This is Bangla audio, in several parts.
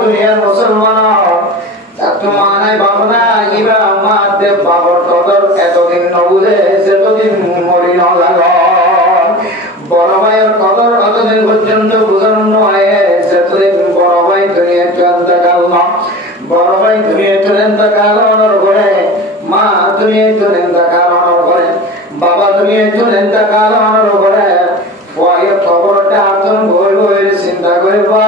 দুনিয়ার মুসলমান তোমার ভাবনা ইবা মাতে বাবর কদর এতদিন নবুঝে সেতদিন মরি ন লাগো বড় ভাইয়ের কদর অতদিন পর্যন্ত বুঝানো নয় সেতদিন বড় ভাই দুনিয়া চূড়ান্ত কাল না বড় ভাই দুনিয়া চূড়ান্ত কাল অনর করে মা দুনিয়া চূড়ান্ত কাল অনর করে বাবা দুনিয়া চূড়ান্ত কাল অনর করে ওয়াইয়ের খবরটা আতন বই বই চিন্তা করবা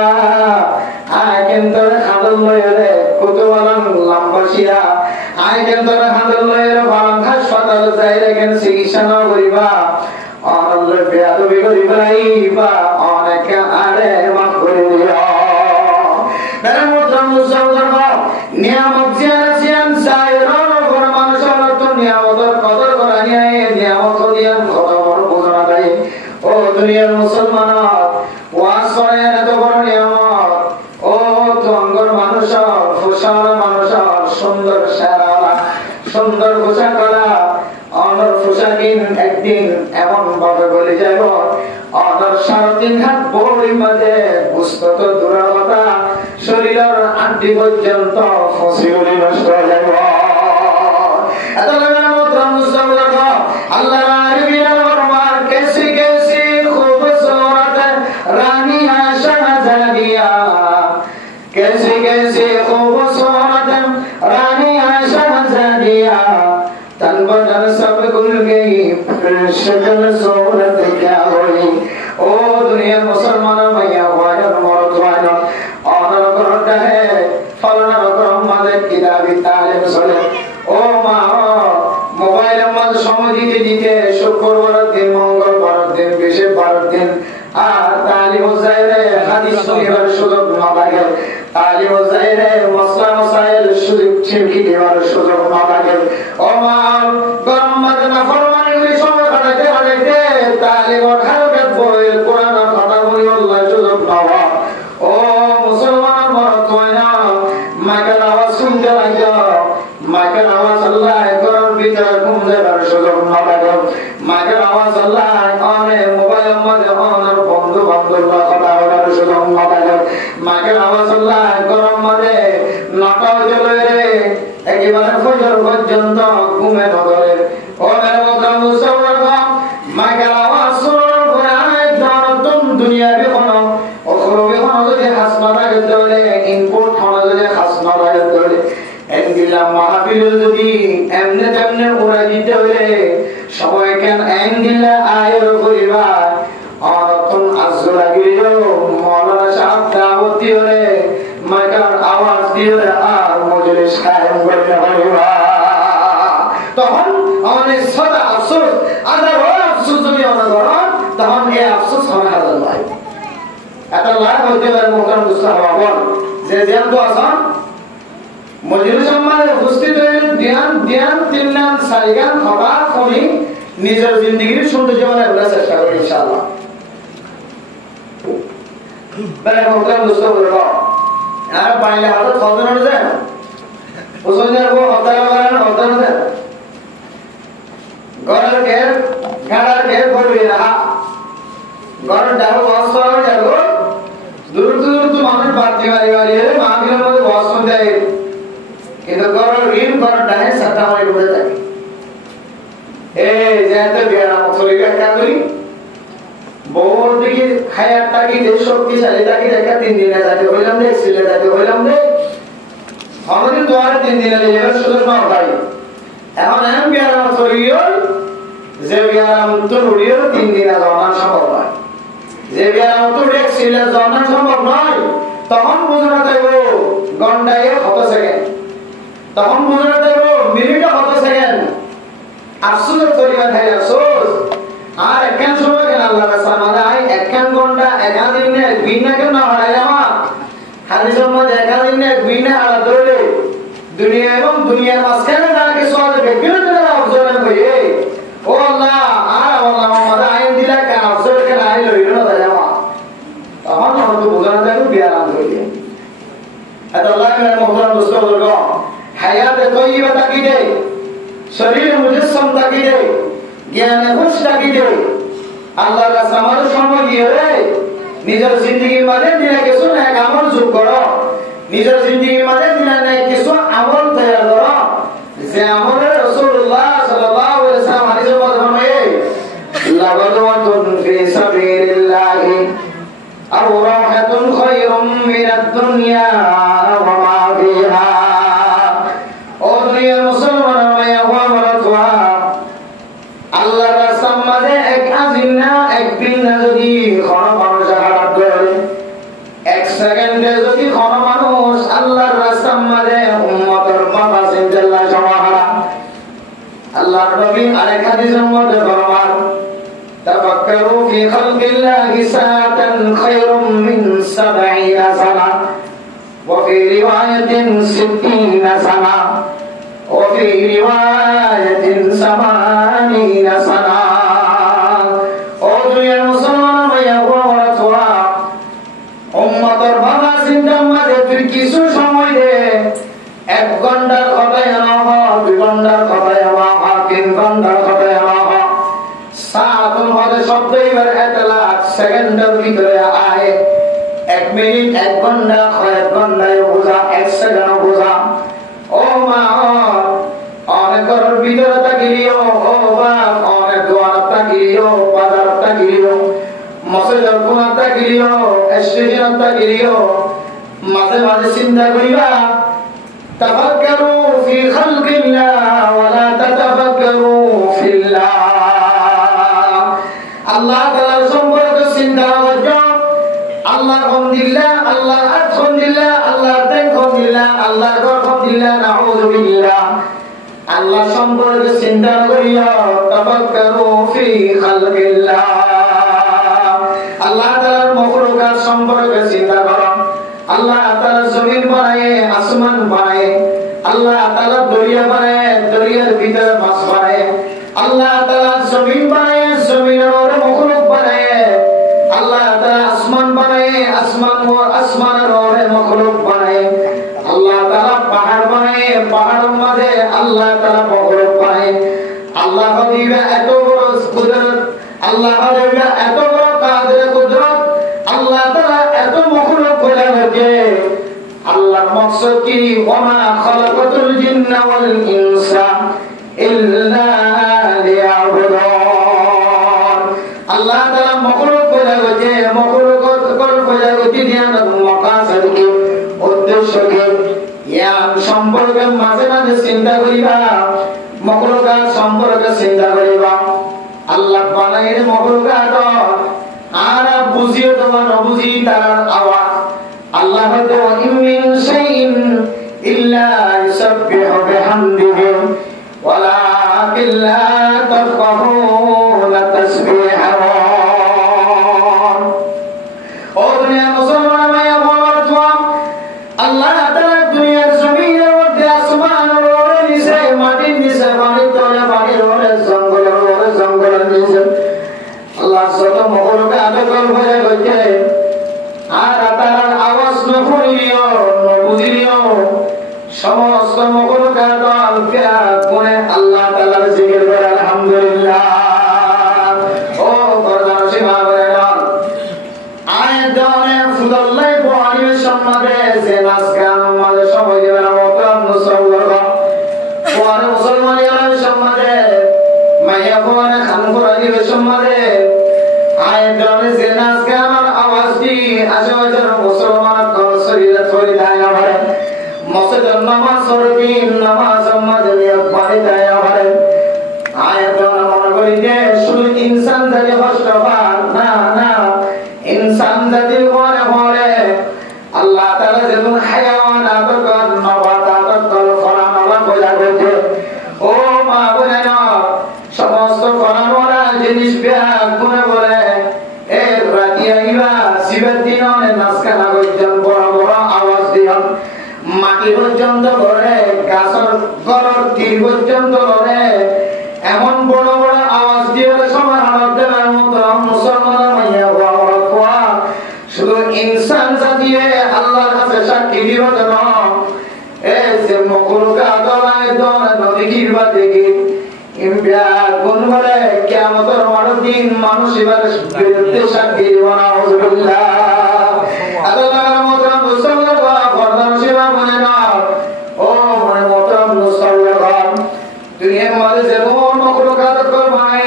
আয় কিন্তু খাদল লইরে কুতুবালান লম্বাসিয়া আয় কিন্তু খাদল লইরে বালান হাসপাতাল যাইরে কেন চিকিৎসা না করিবা অনল বেয়াদবি করিবাইবা অনেক আরে মাফ করে দিও মেরে মুতরাম মুসাউদার নিয়ামত জিয়ান সাইরন কোন মানুষের তো নিয়ামতের কদর করা নিয়ে নিয়ামত দিয়ান কত বড় বোঝা দেয় ও দুনিয়ার মুসলমান ওয়াজ করে এত বড় নিয়ামত ও তঙ্গর মানুষ ফুসার মানুষ সুন্দর সারা সুন্দর পোশাক করা অনর পোশাকিন একদিন এমন ভাবে বলে যাব অনর 3.5 হাত বড়ি মাঝে বুঝত তো দূরের কথা শরীরের আড্ডি পর্যন্ত ফসিউলি নষ্ট হয়ে যাব এত লাগা মাত্র মুসলমান আল্লাহ আরবিয়ার ফরমান कैसी कैसी खूबसूरत रानी शहजादिया कैसी कैसी खूबसूरत रानी शहजादिया तन बदन सब गुल गई फिर शक्ल सूरत क्या हुई ओ दुनिया मुसलमान भैया वाजन मरद वाजन ऑनर करता है फलना करम मादे किताबी तालीम सुने ओ माँ मोबाइल मत সময় দিতে দিতে শুক্রবার দিন মঙ্গলবার দিন বৃহস্পতিবার দিন আর তালিম জায়রে হাদিস শুনবার সুযোগ না লাগে তালিম জায়রে মসলা মসাইল সুযোগ ছিমকি দেওয়ার সুযোগ না লাগে ও মা গরম মাঝে না ফরমানি করে সময় কাটাতে কাটাতে তালিমের হালকা বই কোরআনের কথা বলি আল্লাহ সুযোগ পাওয়া ও মুসলমান মরদ হয় না মাইকেল আওয়াজ শুনতে লাগে মাইকেল আওয়াজ আল্লাহ গরম ভিতরে ঘুম দেবার সুযোগ না লাগে মাইকেল আওয়াজ আল্লাহ অনেক মোবাইল মধ্যে অনেক বন্ধু বান্ধব কথা বলার সুযোগ না লাগে মাইকেল আওয়াজ আল্লাহ গরম মধ্যে নটা জ্বলে রে একেবারে ফজর পর্যন্ত ঘুমে ধরে অনেক মতন মুসলমান মাইকেল আওয়াজ শোনার পরে একদম দুনিয়া বিখনো অখরো বিখনো যদি হাসপাতালে ধরে ইনপুট হলো যদি হাসপাতালে ধরে এন্ডিলা মাহফিল যদি এমনে তেমনে উড়াই দিতে হলে সময় কেন এন্ডিলা আয়ের পরিবার অনতন আজর লাগিল মৌলানা সাহেব দাওয়াত দিলে মাইকার আওয়াজ দিলে আর মজলিস কায়েম করতে পারবা তখন অনেক সদা আফসোস আদা বড় আফসোস যদি অনা করেন তখন এই আফসোস হবে হাজার ভাই এত লাভ হইতে পারে মোকাম মুস্তাফা বল যে জ্ঞান তো আসান মজলিস সম্মানে উপস্থিত হইলেন ধ্যান ধ্যান তিন নাম সাইগান খবর করি নিজের জিন্দগির সুন্দর জীবনে আমরা চেষ্টা করি ইনশাআল্লাহ বেলা মোকাম মুস্তাফা বল আর পাইলে হাতে খবর না যায় ওসনের কো হতাল করেন হতাল দেন গড়ের কের গাড়ার কের করবি না গড়ের ডাল ওয়াশ করা যাব দূর দূর তো মানুষ বাতি মারি মারি মাহফিলের মধ্যে ওয়াশ দেয় কিন্তু গড়ের ঋণ করার ডাহে সাতটা মারি ডুবে থাকে এই যেতে বিয়ার মতলি ব্যাখ্যা করি বল দেখি হায়াতটা কি দেশ শক্তিশালীটা কি দেখা 3 দিনে যাতে হইলাম রে সিলে যাতে হইলাম রে আমাদের দুয়ারে 3 দিনে যাবে সুযোগ না ভাই এখন এম বিয়ার মতলিও যে বিয়ার মতলিও 3 দিনে যাওয়া সম্ভব নয় যে বিয়ার মতলিও সিলে যাওয়া সম্ভব নয় তখন বুঝনা দেব ঘন্টায় কত সেকেন্ড তখন বুঝনা দেব মিনিটে কত সেকেন্ড আফসোস করিবা ভাই আফসোস আর একখান সময় কেন আল্লাহ রাসূল মাদাই একখান ঘন্টা একাদিনে বিনা কেন না হয় জামা হাদিসের মধ্যে একাদিনে বিনা আলা দৌড়ে দুনিয়া এবং দুনিয়ার মাঝখানে না কিছু আছে ব্যক্তিগত অবজর্ভ করে ও আল্লাহ আর আল্লাহ মাদাই দিলা কেন অবজর্ভ কেন আই লইল না জামা তখন হয়তো বুঝানো যাবে বিয়ারাম হইলে এত আল্লাহ কেন মুহতারাম দোস্ত বলল হায়াতে তৈয়বা তাকিদে শরীর মুজসম তাকিদে জ্ঞানে খুশ তাকিদে আল্লাহ রাসূল আমাদের সময় দিয়ে রে নিজের জিন্দগির মধ্যে দিনে কিছু না আমল যোগ করো মিনাদ দুনিয়া ওয়া মা ফিহা। ও দুনিয়ার মুসলমান ভাইয়া ও বড়রা, আল্লাহর রাস্তার মাঝে এক আজিম না এক দিন না যদি কোন মানুষ হারাত করে, এক সেকেন্ডে যদি কোন মানুষ আল্লাহর রাস্তার মাঝে উম্মতের বাবা সিনজাল্লাহ সমাহারা। আল্লাহর নবী আরেক হাদিসের মধ্যে ফরমান, তাফাক্কারু ফি খালকিল্লাহি সাআতান খায়রুম মিন 70 সানা ওয়া ফি রিওয়ায়াতিন 60 সানা ওয়া ফি রিওয়ায়াতিন 80 সানা। ও দুনিয়ার মুসলমান ভাইয়া ও বড়রা, উম্মতের বাবা সিনজার মাঝে তুই কিছু সময় দে, 1 ঘন্টার কথাই না হয়, 2 ঘন্টার কথাই না হয়, 3 ঘন্টার কথাই না হয়, সাআতুল হদে শব্দ এবার এতলাক সেকেন্ডের ভিতরে আয়। 1 মিনিট 1 ঘন্টা 1 ঘন্টায় বোঝা, 1 সেকেন্ড বোঝা। ও মা অনেকের ভিতরে তাকিলিও, ও বাপ অনেক দোয়ার তাকিলিও, বাজার তাকিলিও, মসজিদের কোণা তাকিলিও, স্টেশন তাকিলিও, মাঝে মাঝে চিন্তা করিবা, তাফাক্কারু ফি খালকিল্লাহ ওয়া লা তাতাফাক্কারু ফিল্লাহ। আল্লাহ তাআলার সম্পর্কে চিন্তা করো। আল্লাহ হামদুলিল্লাহ, আল্লাহ আলহামদুলিল্লাহ, আল্লাহ তাকবীরুল্লাহ, আল্লাহ রাহমাতুল্লাহ, নাউযু বিল্লাহ। আল্লাহ সম্পর্কে চিন্তা করিয়া তাফাক্কারু ফি খালকিল্লাহ। আল্লাহ তাআলার মাখলুকাত সম্পর্কে চিন্তা করো। আল্লাহ তাআলা জমিন বানায়, আসমান বানায়, আল্লাহ তাআলা দরিয়া বানায়, দরিয়ার ভিতরে মাছ বানায়, আল্লাহ তাআলা জমিন বানায়, জমিনের উপরে মাখলুক বানায়, আল্লাহ তাআলা আসমান বানায়, আসমানের উপরে মাখলুক বানায়, আল্লাহ তাআলা পাহাড় বানায়, পাহাড়ের মাঝে আল্লাহ তাআলা মাখলুক বানায়। আল্লাহ দিবা এত বড় কুদরত, আল্লাহ দিবা এত বড় কাদের কুদরত, আল্লাহ তাআলা এত মাখলুক বলে থাকে। আল্লাহর মাকসাদ কি, ওমা খালাকাতুল জিন্না ওয়াল ইনসা ইল্লা লিয়াবুদুন। আল্লাহ তাআলা মাখলুক বলে থাকে, মাখলুক বলে থাকে দিয়ার মাকাসাদ কি, উদ্দেশ্য কি, ইয়া সম্পর্কে মাঝে মাঝে চিন্তা করিবা, মাখলুকাত সম্পর্কে চিন্তা করিবা। আল্লাহ বানাইলে মাখলুকাত আর বুঝিয়ে দেওয়া নবুঝি তার আওয়াজ। আল্লাহ হয়তো ইমিন শাইইন ইল্লা ইউসাব্বিহু বিহামদিহি ওয়ালাকিন লা তাফকাহুনা তাসবিহাহুম। ও দুনিয়ার মুসলমান ভাইয়া বড়রা, আল্লাহ তাআলা দুনিয়ার জমিনের মধ্যে, আসমানের উপরে, নিচে মাটির নিচে, পানির তলে পানির উপরে, জঙ্গলের উপরে জঙ্গলের নিচে আল্লাহ যত মাখলুকাত হয়ে গেছে, আর তার আওয়াজ ন শুনিলিও ন বুঝিলিও, সমস্ত মাখলুকাত গুণে আল্লাহ তাআলার জিকির করে আলহামদুলিল্লাহ। ও বরদান সীমা করে আয় দানে ফুদাল্লাই পরিবেশ সম্মানে যে নাচ গান মাঝে সময় দেবে না মতন মুসলমান পরে মুসলমানের সম্মানে মাইয়া পরে খান করা দিবে সম্মানে আয় দানে যে নাচ গানের আওয়াজ দি আশেপাশের মুসলমান শরীরে ছড়ি দেয় আমার মসজিদের নামাজ সরবিন নামাজ মাঝে পানি দেয় আমার আয় দানে মনে করি যে শুধু ইনসান জাতি কষ্ট পান না, না ইনসান জাতির ঘরে ঘরে আল্লাহ তাআলা যেমন হায়াওয়ান আদর নবাতাত ফরান আল্লাহ বলে গেছে। ও মা বোনেরা, সমস্ত ফরানওয়ালা জিনিস বিয়াক করে বলে এ রাতি আইবা শিবের দিন নাচ গানা করছেন, বড় বড় আওয়াজ দিয়ন, মাটি পর্যন্ত করে, গাছের গড়ের তীর পর্যন্ত করে, এমন বড় বড় আওয়াজ দিয়ে সবার দেওয়ার মতো মুসলমান মাইয়া বাবা শুধু ইনসান জাতিয়ে আল্লাহর কাছে সাক্ষী দিব যেন এই যে মাখলুকাত নদী কিরবা থেকে ইমবিয়া গুণ করে কিয়ামতের দিন মানুষ এবার বিরুদ্ধে সাক্ষী দিব না। আউযুবিল্লাহ। আল্লাহর মুহতারাম মুসলমান বরদান সেবা মনে না। ও মনে মুহতারাম মুসলমান, দুনিয়ার মাঝে যেমন মাখলুকাত মানে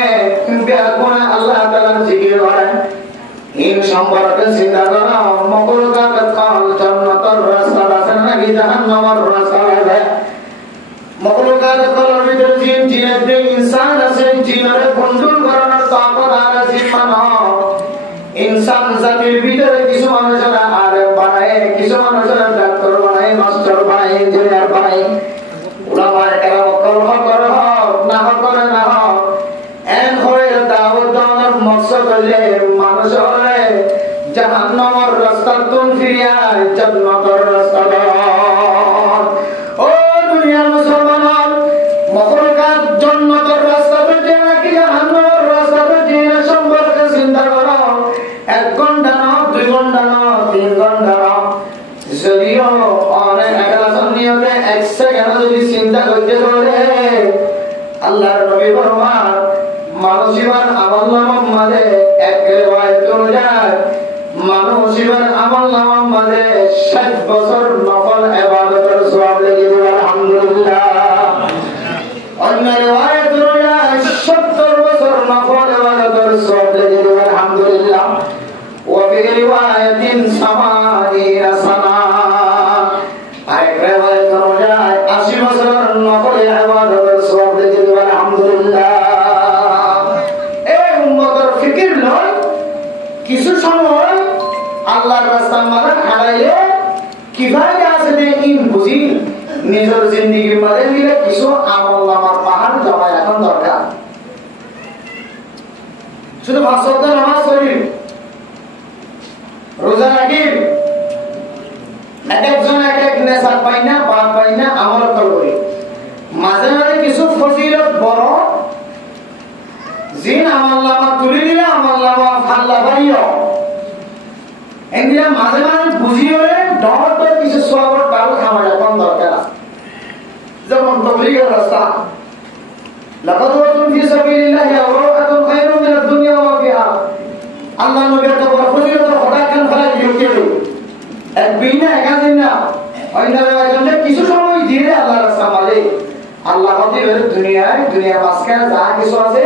ইমবিয়া গুণ আল্লাহ তাআলার জিকির করে, ইন সম্পর্কে চিন্তা করা মাখলুকাত লাগি জাহান্নামের রাস্তা হবে মখলুকাত করার ভিতরে জিন জিনের যে ইনসান আছে জিনের কন্ট্রোল করার তাকত আর জিম্মান ইনসান জাতির ভিতরে কিছু মানুষরা আলেম বানায় কিছু মানুষরা ডাক্তার বানায় মাস্টার বানায় ইঞ্জিনিয়ার বানায় উলামায়ে কেরাম কলহ করে হোক না করে না হোক এক হয়ে দাওয়াত দেওয়ার মকসদ হলে মানুষ হলে জাহান্নামের রাস্তা তুন ফিরিয়া জান্নাতের রাস্তা ও দুনিয়ার মুসলমান মখলুকাত জান্নাতের রাস্তা পেতে নাকি জাহান্নামের রাস্তা পেতে সম্পর্কে চিন্তা করো 1 ঘন্টা না 2 ঘন্টা না 3 ঘন্টা না যদিও অনেক একলাসন নিয়তে 1 সেকেন্ড যদি চিন্তা করতে পারে আল্লাহর নবী ফরমান মানুষিবার আমলনামার মাঝে এক রিওয়ায়াত অনুযায়ী মানুষিবার আমলনামার মাঝে 60 বছর নফল ইবাদতের সওয়াব লেগে যাবে আলহামদুলিল্লাহ অন্য রিওয়ায়াত অনুযায়ী 70 বছর নফল ইবাদতের সওয়াব লেগে যাবে আলহামদুলিল্লাহ ওয়া ফি রিওয়ায়াতিন 80 সানা আরেক রিওয়ায়াত অনুযায়ী 80 বছর নফল ইবাদতের সওয়াব লেগে যাবে আলহামদুলিল্লাহ কিছু সময় আল্লাহর রাস্তার মাঝে হারাইলে কিভাবে আছে যে ইন বুঝি নিজের জিন্দেগির মাঝে দিলে কিছু আমলনামার পাহাড় জমা এখন দরকার শুধু 5 ওয়াক্ত নামাজ পড়ি রোজা রাখি একজন এক এক নেশা পাই না পাপ পাই না আমল করি মাঝে মাঝে কিছু ফজিলত বড় জিন আমলনামা তুলে দিলে আমলনামা আল্লাহ বাড়িও এগুলা মাঝে মাঝে বুঝিয়ে ডর কিছু সওয়াব পাবো খামার এখন দরকার যেমন তবলিগের রাস্তা লাকাদ ওয়াতুম ফি সাবিলিল্লাহি আওরাকাতুন খায়রুম মিনাদ দুনিয়া ওয়া ফিহা আল্লাহ নবীর তো বড় ফজিলত হঠাৎ কেন ফেলা দিও এক বিনা একাদিন না অন্য কিছু সময় দিয়ে আল্লাহর রাস্তা মাঝে আল্লাহ হতে দুনিয়ায় দুনিয়া মাঝখানে যা কিছু আছে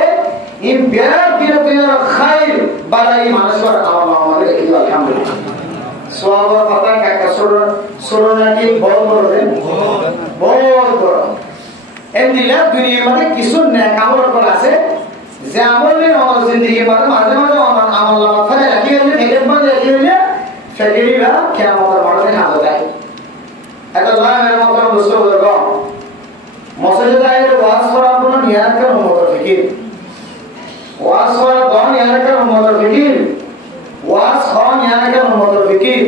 ইন বিরাট বিরাট খাইর বালাই মানুষের আমাদের এই আলহামদুলিল্লাহ সওয়াবের কথা কাকা সুরো নাকি বড় বড় দেন বড় বড় এমনিলা দুনিয়ার মধ্যে কিছু নেক আমল করা আছে যে আমলে আমার জিন্দেগির মধ্যে মাঝে মাঝে আমার আমল নামা ফেলে রাখি হলে ফেলে বন্ধ রাখি হলে ফেলিরা কিয়ামতের মাঠে না যায় এটা লামের মত মুসলিম হলো মসজিদে ওয়াজ করার কোনো নিয়ত কেন মত ফিকির ওয়াজ করার কোন নিয়ত কেন মত ফিকির ওয়াজ কোন নিয়ত কেন মত ফিকির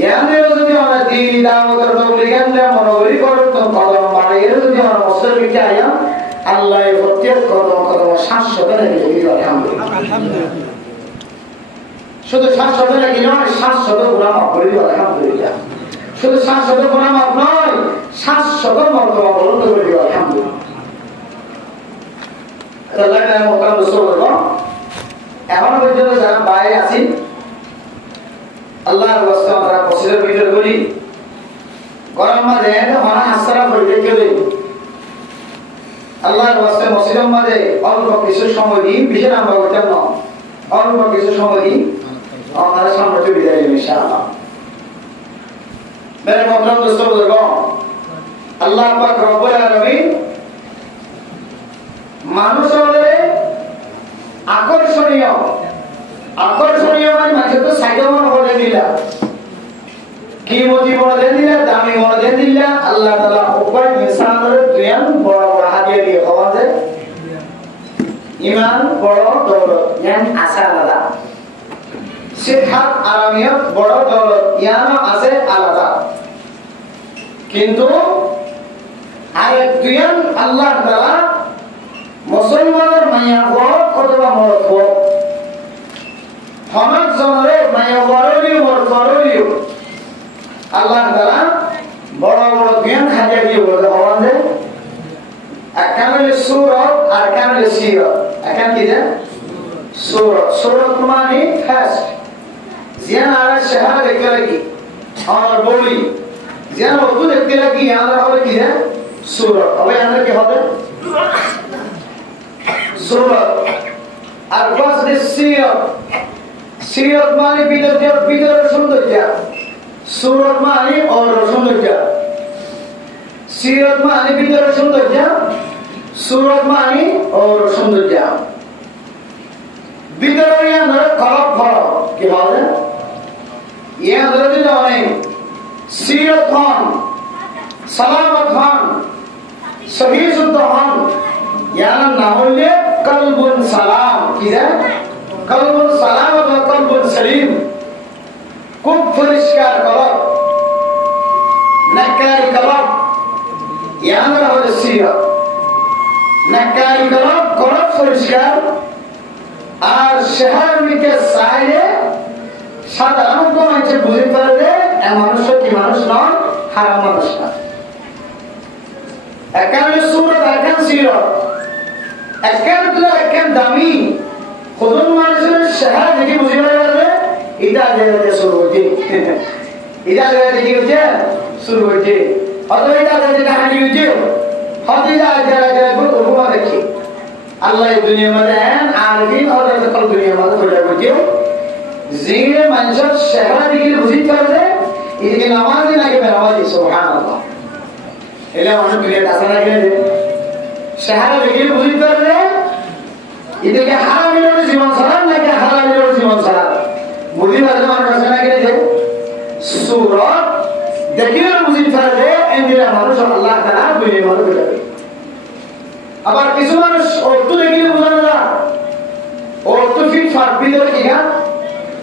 ইয়ানে যদি আমরা দিন দাওয়াতের তবলিগানরা মনোবলি করত কদম বাড়িয়ে যদি আমরা মুসলিমকে আয়া আল্লাহ প্রত্যেক কদম কদম শাশ্বত রেখে দিই আলহামদুলিল্লাহ শুধু শাশ্বত রেখে নয় শাশ্বত গুনাহ মাফ করে দিই আলহামদুলিল্লাহ শুধু শাশ্বত গুনাহ মাফ নয় শাশ্বত মর্তবা বুলন্দ করে দিই আলহামদুলিল্লাহ আল্লাহ এর মোকাম রাসূল এখন পর্যন্ত যারা বাইরে আছেন আল্লাহর ওয়াস্তে আমরা মসজিদের ভিতর করি গরম মাঝে হনা হাসরা পড়তে গেলে আল্লাহর ওয়াস্তে মসজিদের মাঝে অল্প কিছু সময় দিন বিশেষ আমরা করতাম না অল্প কিছু সময় দিন আমরা সামনে বিদায় নেব ইনশাআল্লাহ মেরে মোহতরম দোস্ত বুজুর্গ আল্লাহ পাক রব্বুল আলামিন মানুষের আকর্ষণীয় মানে মানুষের তো সাইডমান বলে দিলা কিমতি বলে দিলা দামি বলে দিলা আল্লাহ তাআলা উভয় ইনসানের দুয়ান বড় বড় হাদিয়া দিয়ে খাওয়া যায় ঈমান বড় দৌলত জ্ঞান আশা আলাদা সিহাত আরামিয়ত বড় দৌলত জ্ঞান আছে আলাদা কিন্তু আরেক দুয়ান আল্লাহ তাআলা মুসলমানের মায়া হোক অথবা মরদ হোক সমাজ জনরে মায়া বড়লিও বড়লিও আল্লাহ তাআলা বড় বড় জ্ঞান হাজির দিয়ে বলে হওয়া যায় আকামলে সূরত আর কামলে সিরত আকাম কি যে সূরত মানে ফাস্ট জিয়ান আর শাহাদ দেখতে লাগি আর বলি জিয়ান উর্দু দেখতে লাগি আমরা হবে কি যে সূরত হবে আমরা কি হবে সূরত আর বাস সিরত সিরত মানে ভিতরের সৌন্দর্য সূরত মানে ওর সৌন্দর্য সৌন্দর্য সিরত মানে ভিতরের সৌন্দর্য সুরত মানে ওর সৌন্দর্য ভিতরের ইয়াদের খরব খরব কি বলে ইয়াদের যদি অনেক সিরত হন সালামত হন সহি শুদ্ধ হন ইয়ার নাম হলে কলবুন সালাম কি জান কলবুন সালাম অথবা কলবুন সলিম খুব পরিষ্কার কলব নাকারি কলব ইয়ার হলো সিরত নাকারি কলব কলব পরিষ্কার আর শহরকে সাইরে সাধারণত মানুষ বুঝতে পারবে মানুষ কি মানুষ নয় হারাম মানুষ না একানে সুরত একান সিরত একান তুলা একান দামি খুদুন মানুষের শহর দেখে বুঝতে পারবে এটা জায়গাতে শুরু হচ্ছে এটা জায়গাতে কি হচ্ছে শুরু হচ্ছে অথবা এটা জায়গাতে কাহিনী হচ্ছে হয়তো এটা জায়গায় উপমা দেখি আল্লাহ দুনিয়া মধ্যে আরবিন और कल दुनिया में थोड़ा बुझियो जिने মানুষের শহর দিকে বুঝতে পারবে এদিকে নামাজ না কে নামাজ সুবহানাল্লাহ এলা মানুষ দুনিয়া কাছে না গেলে শহর দিকে বুঝতে পারবে এদিকে হারামের জীবন সালাম না কে হালালের জীবন সালাম বুঝতে পারবে মানুষ কাছে না গেলে সূরা দেখিও বুঝতে পারবে এন্দিরা মানুষ আল্লাহ তাআলা দুনিয়া মধ্যে বুঝাবে আবার কিছু মানুষ অর্থ দেখিলে বোঝানো না অর্থ ফিট ফাট ভিতরে কি গান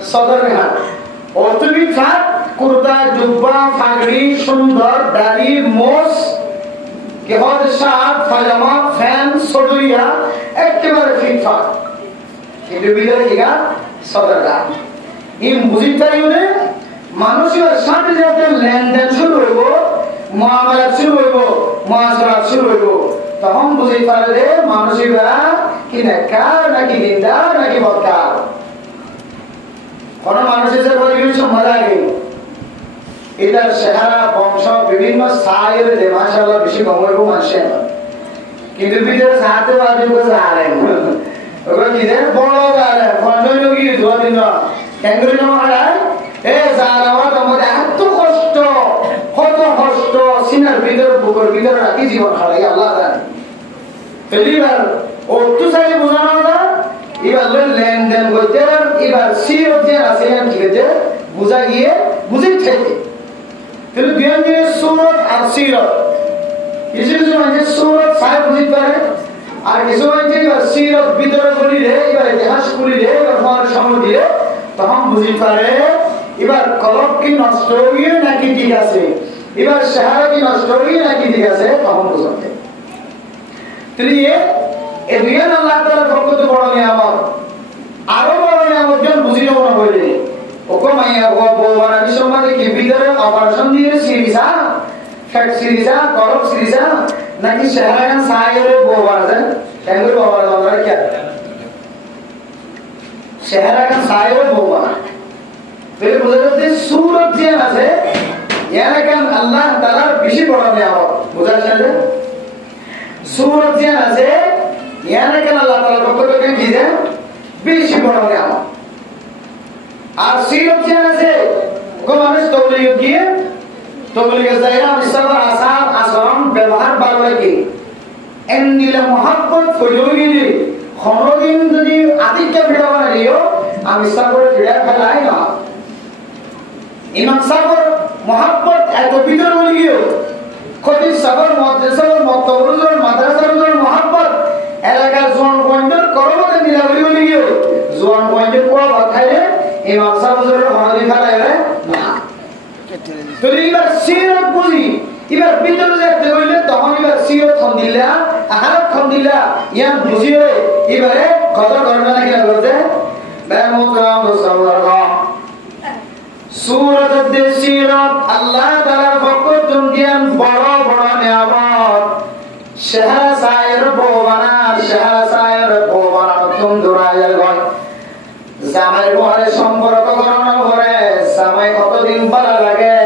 সদর গান অর্থ ফিট ফাট কুর্তা জুব্বা ফাগড়ি সুন্দর দাড়ি মোস কেবল শার্ট পাজামা ফ্যান সদরিয়া একেবারে ফিট ফাট কিন্তু ভিতরে কি গান সদর গান এই বুঝিতে হইলে মানুষের সাথে সাথে লেনদেন শুরু হইব মুআমালাত শুরু হইব মুআশারাত শুরু হইব তখন বুঝতে পারলে মানুষেরা কি নেককার নাকি দিনদার নাকি বদকার কোন মানুষের পরিবেশ মজা নেই এটার চেহারা বংশ বিভিন্ন সাইয়ের যে মাশাআল্লাহ বেশি কমইব মানুষের কিন্তু ভিতরে সাথে বাজু করে আলেন ওগুলো কি যে বড় আলেন ফজল কি দুয়া দিন ক্যাঙ্গুরি জমা এ জানাওয়া তোমাদের এত কষ্ট কত কষ্ট সিনার ভিতরে বুকের ভিতরে রাখি জীবন হারাই আল্লাহ জানে এবার অর্থ চাইলে বোঝানো না এবার লেনদেন করতে এবার সিরত যে আছে ঠিক আছে বোঝা গিয়ে বুঝে থেকে কিন্তু দুই দিনে সুরত আর সিরত কিছু কিছু মানুষের সুরত সাহেব বুঝতে পারে আর কিছু মানুষের এবার সিরত ভিতরে করিলে এবার ইতিহাস করিলে এবার মনের সময় দিয়ে তখন বুঝতে পারে এবার কলব কি নষ্ট হয়ে নাকি ঠিক আছে এবার চেহারা কি নষ্ট হয়ে নাকি ঠিক আছে তখন বুঝতে তিনি এই দুইজন আল্লাহ তাআলার পক্ষ থেকে বড় নিয়ামত আরো বড় নিয়ামত যেন বুঝিয়ে মনে হইলে ওকে মাইয়া বউরা বিশ্বমাতে কি ভিতরে অপারেশন দিয়ে সিরিজা ফ্যাট সিরিজা কলব সিরিজা নাকি চেহারা সাইরে বউরা যায় কেমন বউরা বউরা কি চেহারা সাইরে বউরা তাহলে বোঝা যাচ্ছে সূরত যে আছে এরা কেন আল্লাহ তাআলার বেশি বড় নিয়ামত বোঝা যাচ্ছে সূরত যে আছে এরা কেন আল্লাহ তাআলার পক্ষ থেকে কি দেন বেশি বড় নিয়ামত আর সিরত যে আছে কোন মানুষ তবলিগ গিয়ে তবলিগের জায়গা ইসলামের আসার আচরণ ব্যবহার ভালো লাগে এন্দিলে মহব্বত ফজলগিরি কোনদিন যদি আতিক্য ভিড়া বানাইও আমি সাগরে ফিরে ফেলাই না ইমাম সাগর মহব্বত এত ভিতর বলে গিয়েও কতি সাগর মাদ্রাসার মতবরুজের মাদ্রাসার মহব্বত এলাকার জোয়ান পয়েন্টের করমতে মিলাবলি বলে গিয়েও জোয়ান পয়েন্টের কোয়া বাখাইলে ইমাম সাগরের হনদি ফেলাই না তো এবার সিরত বুঝি এবার ভিতরে যেতে হইলে তখন এবার সিরত খন্দিল্লা আহারত খন্দিল্লা ইয়ান বুঝিয়ে এবারে কত করবে না কিনা বলতে বেমুতরাম সাওয়ারা সূরাত আদ-সিরাত আল্লাহ তাআলার পক্ষ থেকে বড় বড় নিয়ামত শাহসায়ের বওবানা তুম দরায়ের গয় জামাই বরে সম্পর্ক করণ করে জামাই কতদিন ভালো লাগে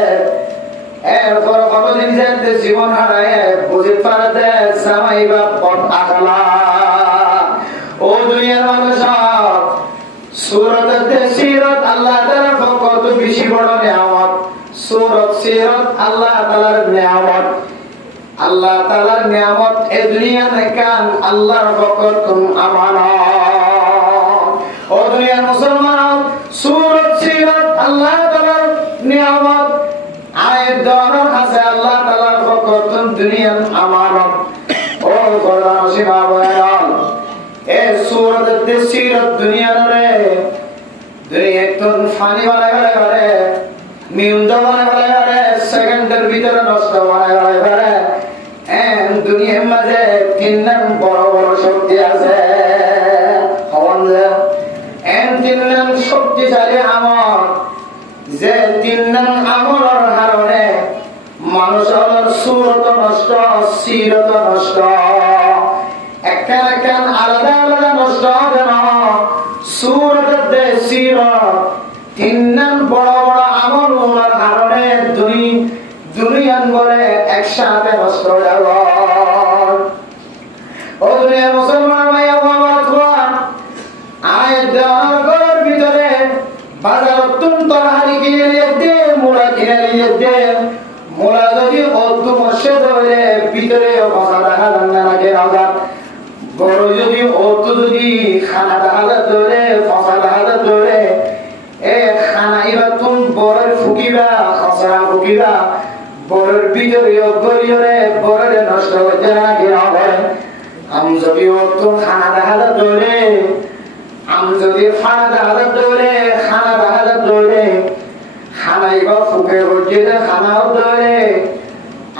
এরপর কতদিন যেতে জীবন হারায় বুঝে পারতে জামাই বা পথ আকালা ও দুনিয়ার মানুষ সূরাত আদ-সিরাত আল্লাহ তাআলার পক্ষ থেকে বেশি বড় নিয়ামত সূরাত সিরত আল্লাহ তাআলার নিয়ামত আল্লাহ তাআলার নিয়ামত এই দুনিয়া নেকান আল্লাহর বরকতুন আমানত ও দুনিয়ার মুসলমান সূরত সিরত আল্লাহ তাআলার নিয়ামত আয়াত দরর আছে আল্লাহ তাআলার বরকতুন দুনিয়ার আমানত ও কোরআন শিবা বয়ান এই সূরত সিরত দুনিয়ার রে দুনিয়া তুন ফানি বানায় করে মিউন্দ বানায় করে সেকেন্ডের ভিতরে নষ্ট বানায় করে দুনিয়ার মাঝে তিন নাম বড় বড় শক্তি আছে তিন নাম শক্তিশালী আমল যে তিন নাম আমলের কারণে মানুষের সুরত নষ্ট সিরত নষ্ট একখান আলাদা আলাদা নষ্ট হবে না সুরত দে সিরত তিন নাম বড় বড় আমল ওনার কারণে দুনিয়ান বলে একসাথে নষ্ট হয়ে গেল ও দুনিয়ার মুসলমান ভাইয়া বাবা আয়ের ভিতরে বাজার অত্যন্ত হারি কিনে নিয়ে দে মূলা কিনে নিয়ে দে মূলা যদি অত মশে ধরে ভিতরে ফসা দেখা জানা লাগে রাজা বড় যদি অত যদি খানা দেখা ধরে ফসা দেখা ধরে এ খানা এবার তুমি বড়ের ফুকিবা খসরা ফুকিবা বড়ের ভিতরে গরিয়রে বড়ের নষ্ট করতে নাকি হবে আমি যদি অত খানা দেখা ধরে আমি যদি ফানা দেখা ধরে খানা দেখা ধরে খানা এবার ফুকে করছে খানাও ধরে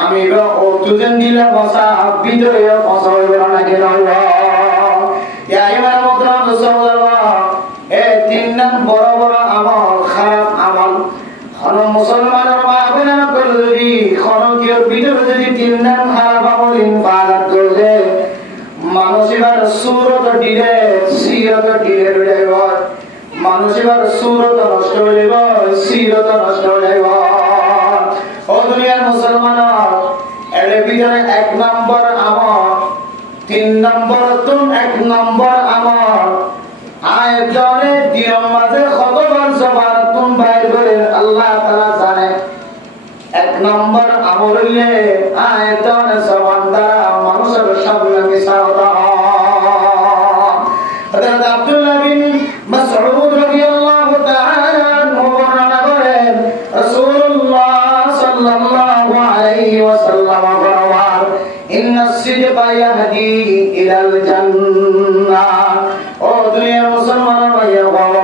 আমি এবার অতুজন দিলে ফসা ভিতরে ফসা হইব নাকি নইব এবার মতো এ তিন নাম বড় বড় আমল খারাপ আমল কোন মুসলমানের মা বোনেরা করে যদি খনকের ভিতরে যদি তিন নাম খারাপ আমল ইনফাকাত করে মানুষ এবার সুরত দিলে সিরত দিলে রইব মানুষ এবার সুরত নষ্ট হয়ে যাব সিরত নষ্ট হয়ে যাব ও দুনিয়ার মুসলমান এর ভিতরে এক নম্বর আমল তিন নম্বর তুম এক নম্বর আমল আয়াতনে দিনের মাঝে কতবার জবান তুম বাইর করে আল্লাহ তাআলা জানে এক নম্বর আমল হইলে আয়াতনে জবান দ্বারা মানুষের সামনে মিশাওয়া হযরত আব্দুল্লাহ বিন মাসউদ রাদিয়াল্লাহু তাআলা আনহু বর্ণনা করেন রাসূলুল্লাহ সাল্লাল্লাহু আলাইহি ওয়াসাল্লাম বলেন ইন্নাস সিদকা ইয়াহদি ইলাল জান্নাহ ও দুনিয়ার মুসলমান ভাইয়া বাবা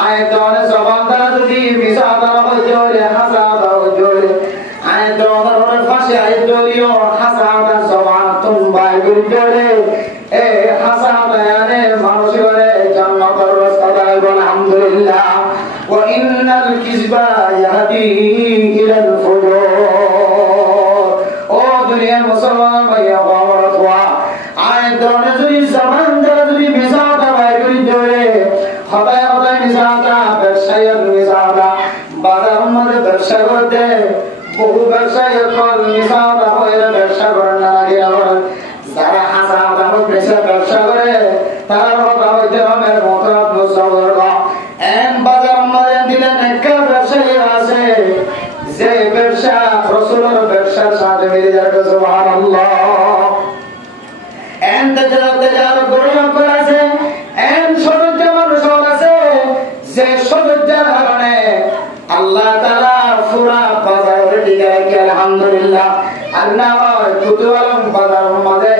আয়াতনে জবান দ্বারা যদি মিশাওয়া হয় হাসাদা হয় আয়াতনে ফাঁসি আইদরিও হাসাদা জবান তুম বাইর করে এ হাসাদানে মানুষ করে জান্নাতের রাস্তা দেয় আলহামদুলিল্লাহ ওয়া ইন্নাল কিযবা ইয়াহদি ইলাল ফুজুর ও দুনিয়ার মুসলমান ভাইয়া বাবা আয়াতনে যদি জবান দ্বারা যদি মিশাওয়া বাইর করে খোদায় খোদায় মিশাওয়া ব্যবসায়ের মিশাওয়া বাজার মধ্যে ব্যবসা করতে বহু ব্যবসায়ী কল মিশাওয়া হয়ে ব্যবসা করেন না যারা হাসাওয়া বেশি ব্যবসা করে তারা হইতে হবে মতলব মুসলমান এম বাজার মধ্যে দিলেন একটা ব্যবসায়ী আছে যে ব্যবসা রাসূলের ব্যবসার সাথে মিলে যাবে সুবহানাল্লাহ এম তেজার গরিব আছে এম সদস্য মানুষ আছে যে সদস্যের কারণে আল্লাহ তাআলা পুরা বাজারে দিকে রাখে আলহামদুলিল্লাহ আল্লাহ কুতুয়ালম বাজারের মধ্যে